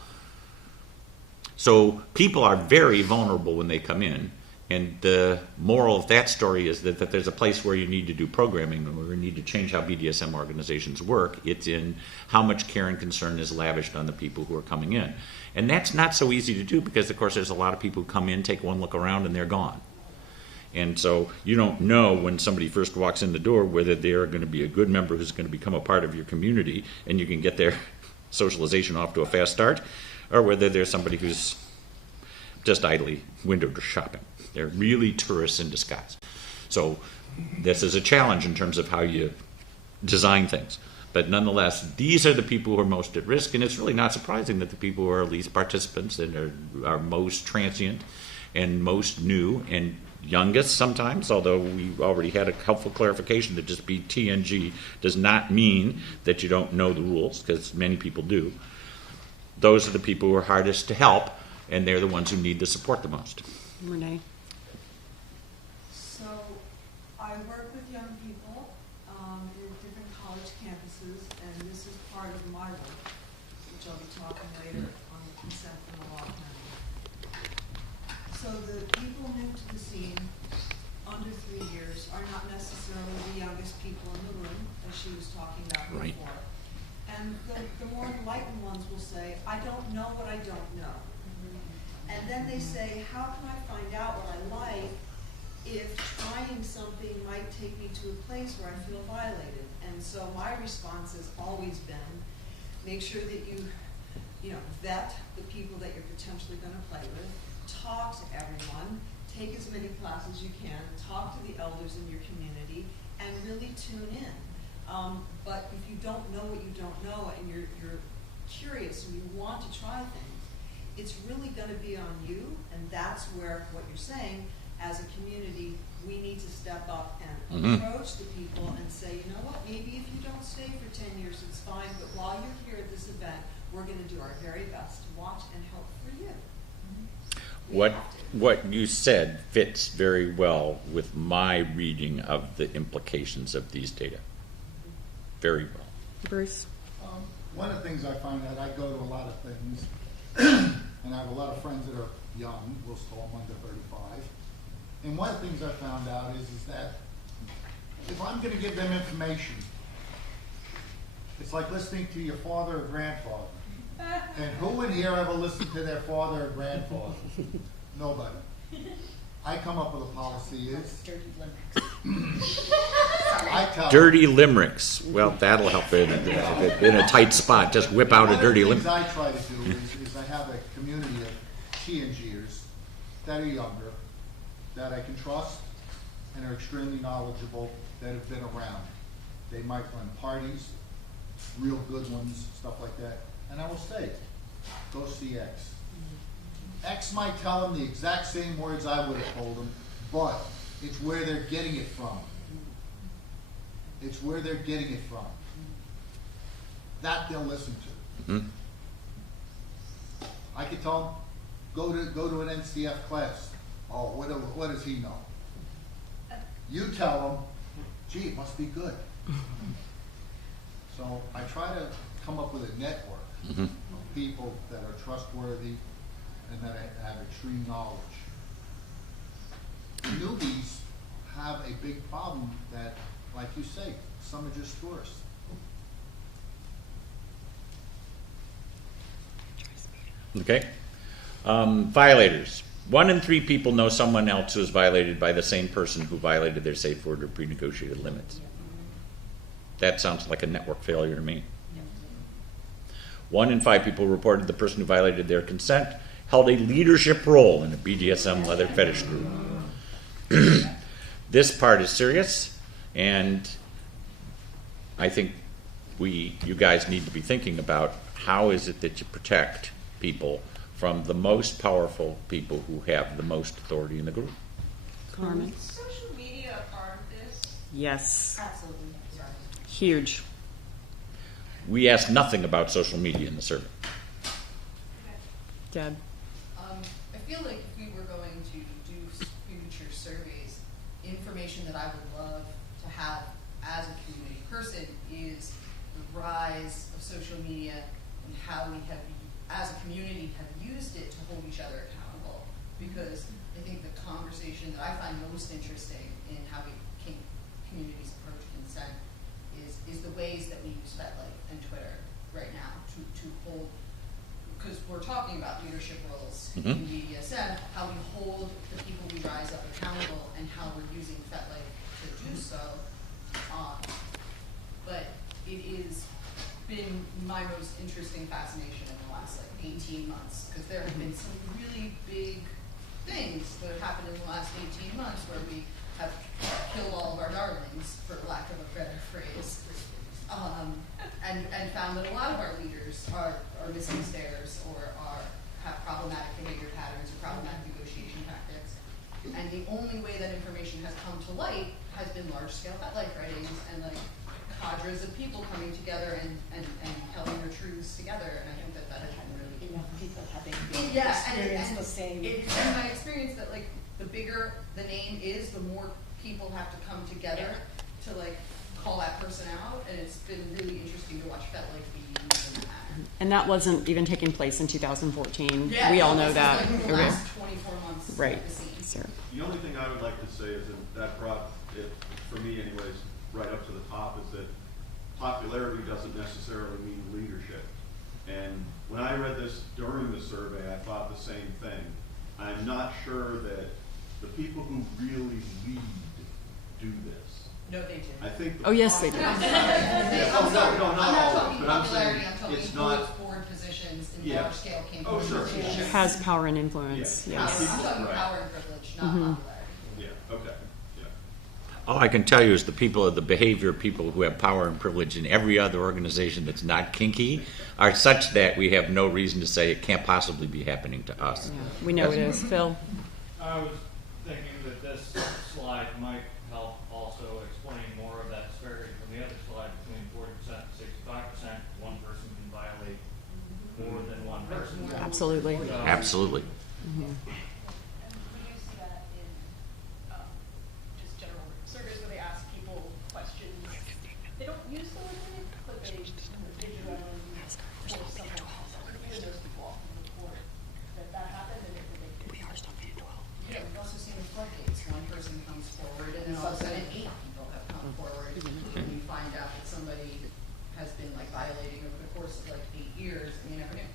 So people are very vulnerable when they come in. And the moral of that story is that there's a place where you need to do programming or you need to change how BDSM organizations work. It's in how much care and concern is lavished on the people who are coming in. And that's not so easy to do because, of course, there's a lot of people who come in, take one look around, and they're gone. And so you don't know when somebody first walks in the door whether they're going to be a good member who's going to become a part of your community and you can get their socialization off to a fast start, or whether there's somebody who's just idly window shopping. They're really tourists in disguise. So this is a challenge in terms of how you design things. But nonetheless, these are the people who are most at risk, and it's really not surprising that the people who are least participants and are most transient and most new and youngest sometimes, although we already had a helpful clarification that just be TNG does not mean that you don't know the rules, because many people do. Those are the people who are hardest to help, and they're the ones who need the support the most. Renee? So I work with young people in different college campuses, and this is part of my work, which I'll be talking later on the consent from the law panel. So the people new to the scene, under 3 years, are not necessarily the youngest people in the room, as she was talking about Right. before. And the more enlightened ones will say, I don't know what I don't know. And then they say, how can I find out what I like if trying something might take me to a place where I feel violated? And so my response has always been, make sure that you vet the people that you're potentially going to play with, talk to everyone, take as many classes as you can, talk to the elders in your community, and really tune in. But if you don't know what you don't know and you're curious and you want to try things, it's really going to be on you, and that's where what you're saying, as a community, we need to step up and approach the people and say, you know what, maybe if you don't stay for 10 years, it's fine, but while you're here at this event, we're going to do our very best to watch and help for you. What you said fits very well with my reading of the implications of these data. Very well. Bruce? One of the things I find out, I go to a lot of things, and I have a lot of friends that are young, we'll call them under 35. And one of the things I found out is that if I'm going to give them information, it's like listening to your father or grandfather. And who in here ever listened to their father or grandfather? Nobody. I come up with a policy is I tell Dirty limericks. Well, that'll help in a tight spot. Just whip out a dirty limerick. One of the things I try to do is I have a community of TNGers that are younger, that I can trust, and are extremely knowledgeable, that have been around. They might run parties, real good ones, stuff like that. And I will say, go see X. X might tell them the exact same words I would have told them, but it's where they're getting it from. It's where they're getting it from. That they'll listen to. Mm-hmm. I could tell them, go to an NCF class. Oh, what does he know? You tell them, gee, it must be good. So I try to come up with a network of people that are trustworthy and that have extreme knowledge. Newbies have a big problem that, like you say, some are just tourists. Okay. Violators. 1 in 3 people know someone else who is violated by the same person who violated their safe word or pre-negotiated limits. That sounds like a network failure to me. 1 in 5 people reported the person who violated their consent held a leadership role in a BDSM leather fetish group. This part is serious, and I think you guys need to be thinking about how is it that you protect people from the most powerful people who have the most authority in the group. Carmen? Social media a part of this? Yes. Absolutely. Sorry. Huge. We asked nothing about social media in the survey. Deb. I feel like if we were going to do future surveys, information that I would love to have as a community person is the rise of social media and how we have, as a community, have used it to hold each other accountable. Because I think the conversation that I find most interesting in how communities approach consent is the ways that we use FetLife and Twitter right now to hold, because we're talking about leadership roles in BDSM, how we hold the people we rise up accountable and how we're using FetLife to do so. But it has been my most interesting fascination in the last 18 months, because there have been some really big things that have happened in the last 18 months where we have killed all of our darlings, for lack of a better phrase, and found that a lot of our leaders are missing stairs or have problematic behavior patterns or problematic negotiation tactics. And the only way that information has come to light has been large-scale FetLife writings and cadres of people coming together and telling their truths together. And I think that has been really Enough people having experienced the same. It's been my experience that the bigger the name is, the more people have to come together to call that person out, and it's been really interesting to watch FetLife be used in that. And that wasn't even taking place in 2014. Yeah, we all no, know this that. is the last 24 months Right. of the scene. Sir. The only thing I would like to say is that brought it, for me anyways, right up to the top, is that popularity doesn't necessarily mean leadership. And when I read this during the survey, I thought the same thing. I'm not sure that the people who really lead do this. No, they do. I think. Oh, yes, they do. Yeah, I'm no, not not all, talking but I'm saying popularity, I'm talking it's not. board positions in Yeah. large-scale campaigns. Oh, sure. Has power and influence. Yeah. Yes. I'm talking Right. power and privilege, not popularity. Yeah, okay, yeah. All I can tell you is the people of the behavior, people who have power and privilege in every other organization that's not kinky, are such that we have no reason to say it can't possibly be happening to us. Yeah. We know it is. Phil. I was thinking that this slide might help also explain more of that disparity from the other slide between 40% and 65%. One person can violate more than one person. Absolutely. So- Absolutely. And we do see that in just general surveys where they ask people questions. They don't use the limit, but they digitally force someone else. Even those people often report that happened and if they did. Yeah, we've also seen the floodgates. One person comes forward, and then all of a sudden 8 people have come forward, and you find out that somebody has been violating over the course of 8 years, and you never knew.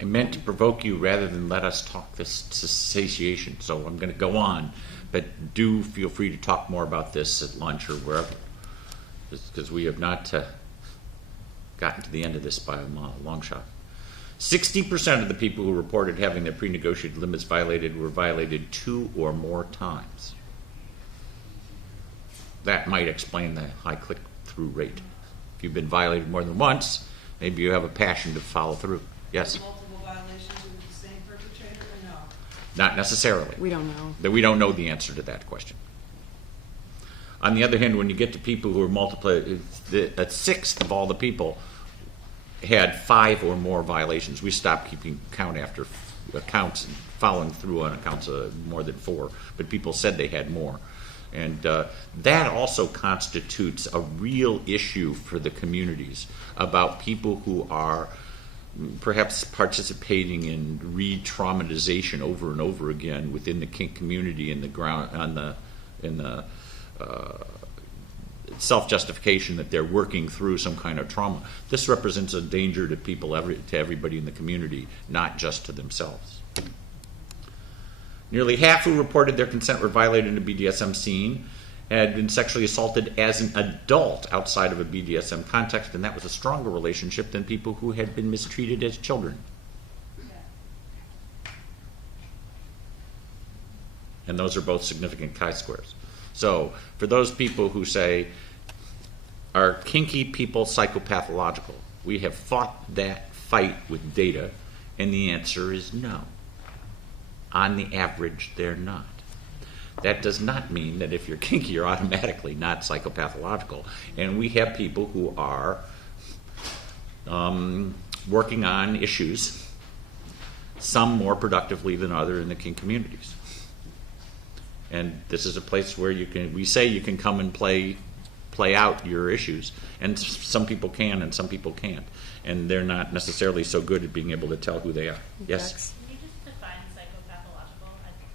I meant to provoke you rather than let us talk this to satiation, so I'm going to go on. But do feel free to talk more about this at lunch or wherever, because we have not gotten to the end of this by a long shot. 60% of the people who reported having their pre-negotiated limits violated were violated 2 or more times. That might explain the high click-through rate. If you've been violated more than once, maybe you have a passion to follow through. Yes? Multiple violations with the same perpetrator or no? Not necessarily. We don't know. That we don't know the answer to that question. On the other hand, when you get to people who are a sixth of all the people had 5 or more violations. We stopped keeping count after accounts and following through on accounts of more than 4, but people said they had more. And that also constitutes a real issue for the communities about people who are perhaps participating in re-traumatization over and over again within the kink community in the self-justification that they're working through some kind of trauma. This represents a danger to people, to everybody in the community, not just to themselves. Nearly half who reported their consent were violated in a BDSM scene had been sexually assaulted as an adult outside of a BDSM context, and that was a stronger relationship than people who had been mistreated as children. And those are both significant chi-squares. So for those people who say, are kinky people psychopathological? We have fought that fight with data, and the answer is no. On the average, they're not. That does not mean that if you're kinky, you're automatically not psychopathological. And we have people who are working on issues, some more productively than other in the kink communities. And this is a place where we say you can come and play out your issues. And some people can and some people can't. And they're not necessarily so good at being able to tell who they are. Yes? Can you just define psychopathological?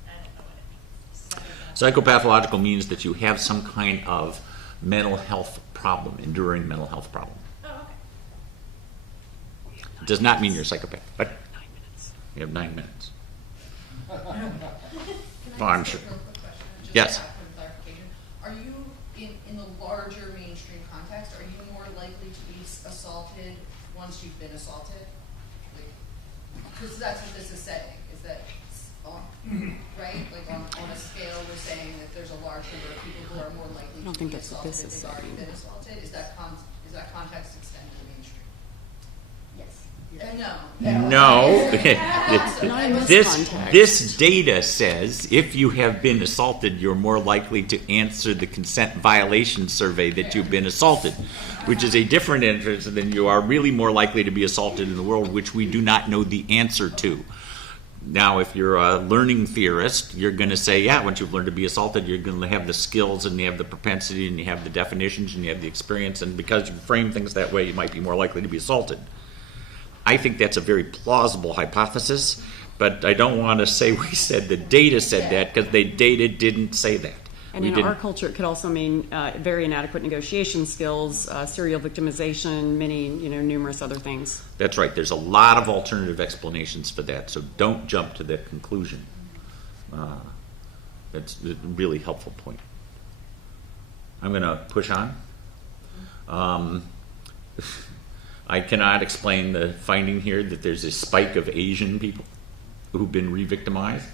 I don't know what it means. Psychopathological means that you have some kind of mental health problem, enduring mental health problem. Oh, okay. It does not mean you're a psychopath. But 9 minutes. You have 9 minutes. Oh, I'm sure. Real quick question, just Yes. for clarification. Are you, in the larger mainstream context, are you more likely to be assaulted once you've been assaulted? Because that's what this is saying, is that, right? Like on a scale, we're saying that there's a large number of people who are more likely don't to think be that's what assaulted this if is they've already saying. been assaulted. Is that context extended to mainstream? Yes. No. No. Not in this This context. this data says if you have been assaulted, you're more likely to answer the consent violation survey that you've been assaulted, which is a different answer than you are really more likely to be assaulted in the world, which we do not know the answer to. Now, if you're a learning theorist, you're going to say, yeah, once you've learned to be assaulted, you're going to have the skills and you have the propensity and you have the definitions and you have the experience, and because you frame things that way, you might be more likely to be assaulted. I think that's a very plausible hypothesis, but I don't want to say we said the data said that, because the data didn't say that. And We in didn't. our culture, it could also mean very inadequate negotiation skills, serial victimization, many, numerous other things. That's right. There's a lot of alternative explanations for that, so don't jump to that conclusion. That's a really helpful point. I'm going to push on. I cannot explain the finding here that there's a spike of Asian people who've been re-victimized,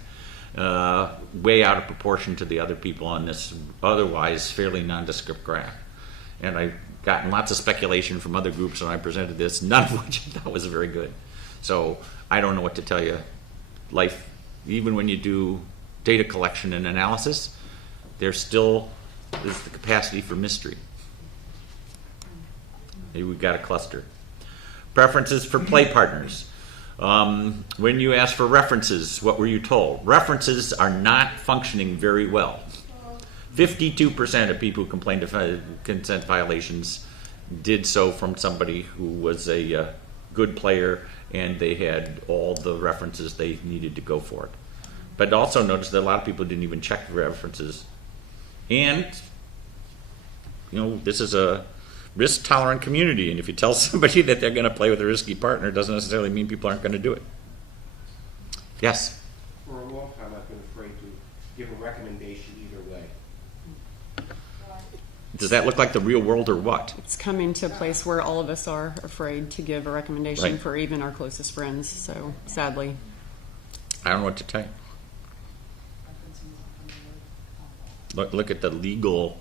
way out of proportion to the other people on this otherwise fairly nondescript graph. And I've gotten lots of speculation from other groups when I presented this, none of which I thought was very good. So I don't know what to tell you. Life, even when you do data collection and analysis, there still is the capacity for mystery. Maybe we've got a cluster. Preferences for play partners. When you asked for references, what were you told? References are not functioning very well. 52% of people who complained of consent violations did so from somebody who was a good player and they had all the references they needed to go for it. But also notice that a lot of people didn't even check the references. And, this is a risk-tolerant community, and if you tell somebody that they're going to play with a risky partner, it doesn't necessarily mean people aren't going to do it. Yes? For a long time, I've been afraid to give a recommendation either way. Does that look like the real world or what? It's coming to a place where all of us are afraid to give a recommendation Right. for even our closest friends, so sadly. I don't know what to tell you. Look at the legal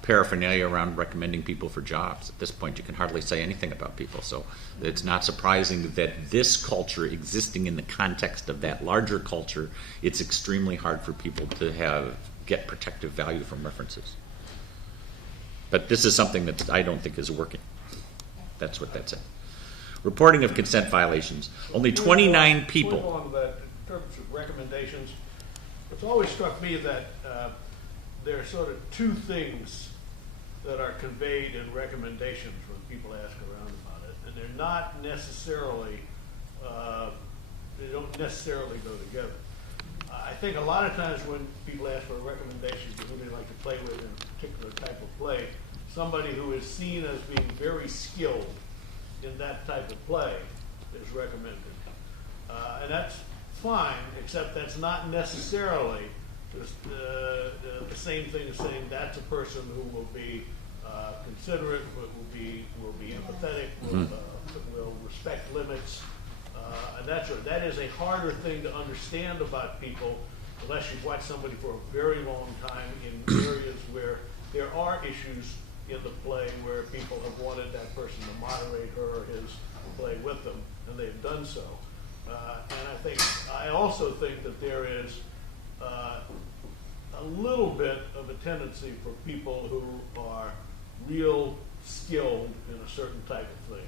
paraphernalia around recommending people for jobs. At this point, you can hardly say anything about people. So it's not surprising that this culture, existing in the context of that larger culture, it's extremely hard for people to get protective value from references. But this is something that I don't think is working. That's what that said. Reporting of consent violations. Only 29 people. Moving on to that, in terms of recommendations, it's always struck me that there are sort of two things that are conveyed in recommendations when people ask around about it, and they're not necessarily, they don't necessarily go together. I think a lot of times when people ask for a recommendation for who they like to play with in a particular type of play, somebody who is seen as being very skilled in that type of play is recommended. And that's fine, except that's not necessarily just, the same thing as saying that's a person who will be considerate, will be empathetic, will respect limits, and that is a harder thing to understand about people unless you've watched somebody for a very long time in areas where there are issues in the play where people have wanted that person to moderate her or his play with them, and they've done so. And I also think that there is a little bit of a tendency for people who are real skilled in a certain type of thing,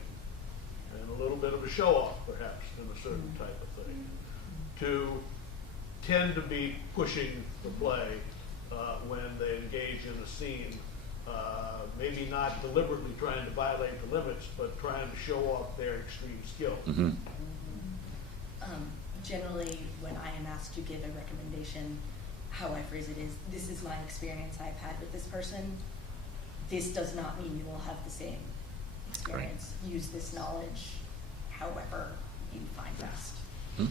and a little bit of a show-off, perhaps, in a certain type of thing, to tend to be pushing the play when they engage in a scene, maybe not deliberately trying to violate the limits, but trying to show off their extreme skill. Mm-hmm. Generally, when I am asked to give a recommendation, how I phrase it is, this is my experience I've had with this person. This does not mean you will have the same experience. Use this knowledge however you find best. Hmm?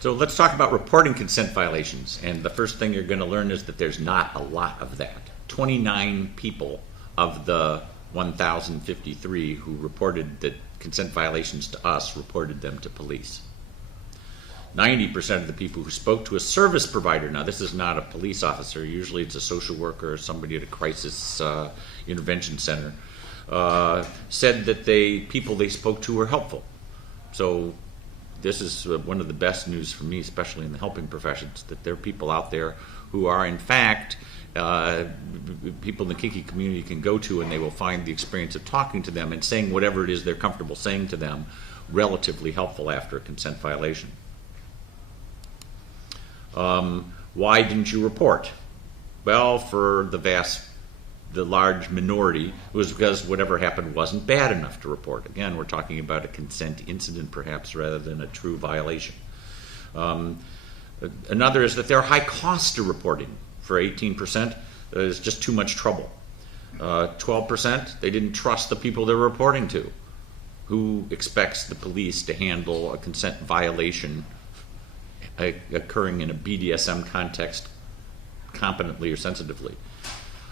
So let's talk about reporting consent violations. And the first thing you're going to learn is that there's not a lot of that. 29 people of the 1,053 who reported that consent violations to us reported them to police. 90% of the people who spoke to a service provider, now this is not a police officer, usually it's a social worker or somebody at a crisis intervention center, said that people they spoke to were helpful. So this is one of the best news for me, especially in the helping professions, that there are people out there who are in fact people in the kinky community can go to, and they will find the experience of talking to them and saying whatever it is they're comfortable saying to them relatively helpful after a consent violation. Why didn't you report? Well, for the large minority, it was because whatever happened wasn't bad enough to report. Again, we're talking about a consent incident perhaps rather than a true violation. Another is that there are high costs to reporting. For 18%, there's just too much trouble. 12%, they didn't trust the people they're reporting to. Who expects the police to handle a consent violation occurring in a BDSM context competently or sensitively?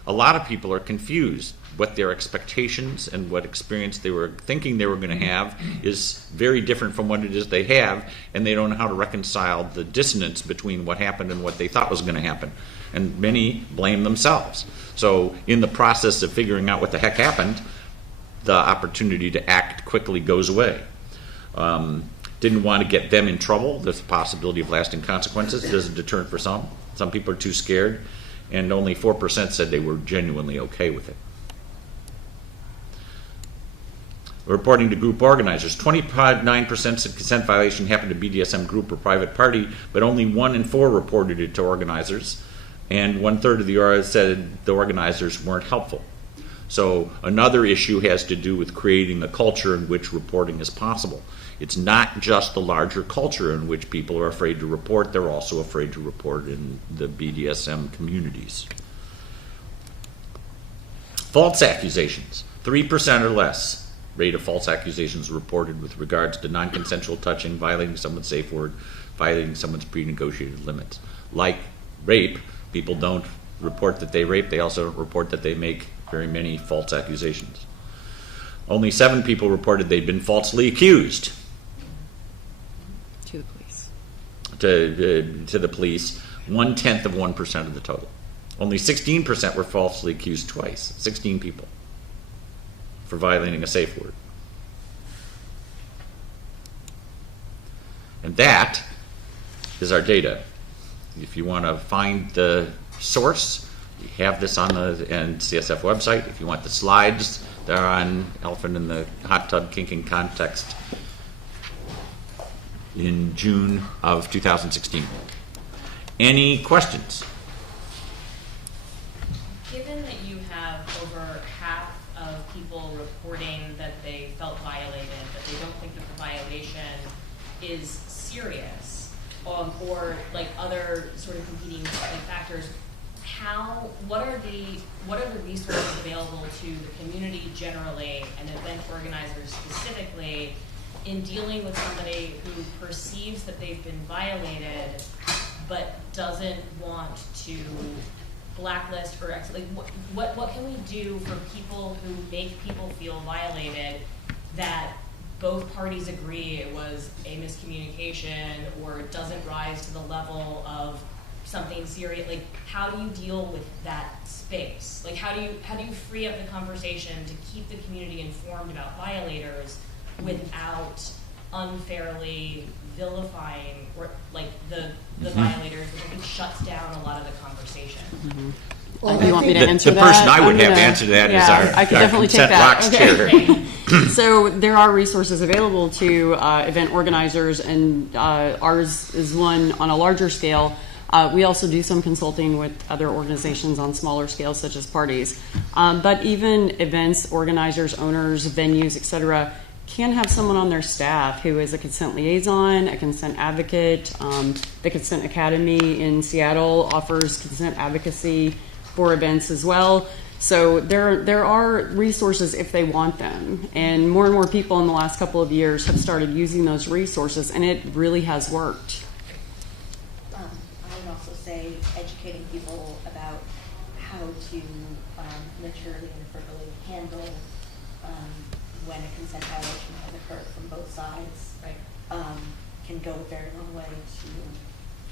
A lot of people are confused. What their expectations and what experience they were thinking they were going to have is very different from what it is they have, and they don't know how to reconcile the dissonance between what happened and what they thought was going to happen. And many blame themselves. So in the process of figuring out what the heck happened, the opportunity to act quickly goes away. Didn't want to get them in trouble. There's a possibility of lasting consequences. There's a deterrent for some. Some people are too scared, and only 4% said they were genuinely okay with it. Reporting to group organizers, 29% said consent violation happened to BDSM group or private party, but only 1 in 4 reported it to organizers, and 1/3 of the organizers said the organizers weren't helpful. So another issue has to do with creating a culture in which reporting is possible. It's not just the larger culture in which people are afraid to report, they're also afraid to report in the BDSM communities. False accusations, 3% or less rate of false accusations reported with regards to non-consensual touching, violating someone's safe word, violating someone's pre-negotiated limits. Like rape, people don't report that they rape, they also don't report that they make very many false accusations. Only 7 people reported they'd been falsely accused. To the police. To the police, 1/10 of 1% of the total. Only 16% were falsely accused twice, 16 people, for violating a safe word. And that is our data. If you want to find the source, we have this on the NCSF website. If you want the slides, they're on Elephant in the Hot Tub Kinking Context in June of 2016. Any questions? Given that you have over half of people reporting that they felt violated, but they don't think that the violation is serious, or like other sort of competing factors, what are the resources available to the community generally and event organizers specifically in dealing with somebody who perceives that they've been violated but doesn't want to blacklist or what can we do for people who make people feel violated that both parties agree it was a miscommunication or it doesn't rise to the level of something serious? Like, how do you deal with that space? Like, how do you free up the conversation to keep the community informed about violators without unfairly vilifying or like the Mm-hmm. violators, I think it shuts down a lot of the conversation. Well, you want me to The answer that? person I would I'm have gonna- answer that is yeah, I could our definitely take consent that. rocks Okay. chair. So there are resources available to event organizers, and ours is one on a larger scale. We also do some consulting with other organizations on smaller scales, such as parties. But even events, organizers, owners, venues, etc., can have someone on their staff who is a consent liaison, a consent advocate. The Consent Academy in Seattle offers consent advocacy for events as well. So there are resources if they want them. And more people in the last couple of years have started using those resources, and it really has worked. I would also say educating people about how to maturely and appropriately handle when a consent violation has occurred from both sides. Right. Can go a very long way to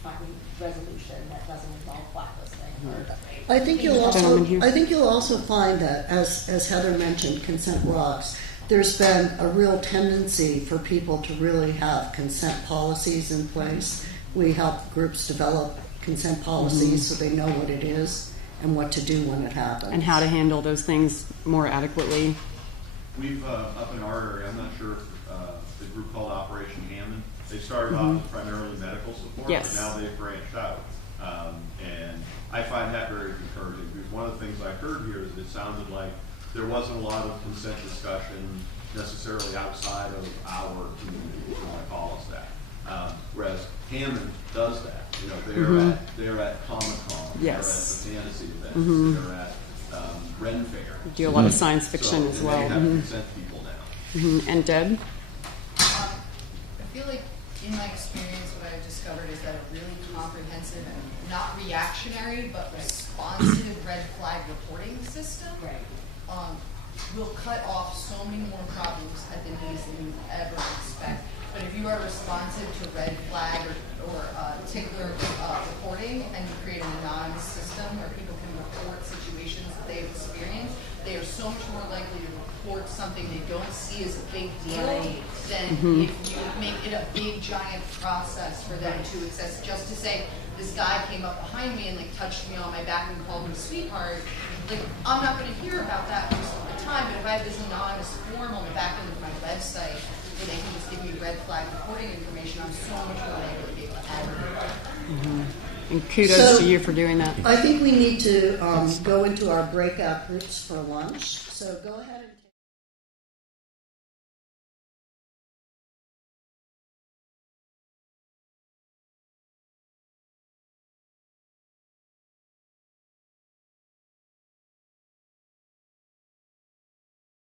finding resolution that doesn't involve blacklisting or I think you'll Gentleman also, here. I think you'll also find that, as Heather mentioned, consent rocks, there's been a real tendency for people to really have consent policies in place. We help groups develop consent policies so they know what it is and what to do when it happens. And how to handle those things more adequately. We've, up in our area, I'm not sure if the group called Operation Hammond, they started off as primarily medical support, Yes. but now they've branched out. And I find that very encouraging, because one of the things I heard here is it sounded like there wasn't a lot of consent discussion necessarily outside of our community, if you want to call us that. Whereas Hammond does that. You know, they're at Comic-Con, Yes. they're at the fantasy events, they're at Ren Fair. We do a lot of science fiction So, as and well. they have consent people now. And Deb? I feel like in my experience, what I've discovered is that a really comprehensive and not reactionary, but responsive red flag reporting system will cut off so many more problems at the knees than you would ever expect. But if you are responsive to red flag or tickler reporting, and you create an anonymous system where people can report situations that they've experienced, they are so much more likely to report something they don't see as a big deal than if you make it a big giant process for them to access. Just to say, this guy came up behind me and like touched me on my back and called me sweetheart. Like, I'm not going to hear about that most of the time, but if I have this anonymous form on the back end of my website where they can just give me red flag reporting information, I'm so much more likely to be able to advocate. And kudos So- to you for doing that. I think we need to go into our breakout groups for lunch. So go ahead and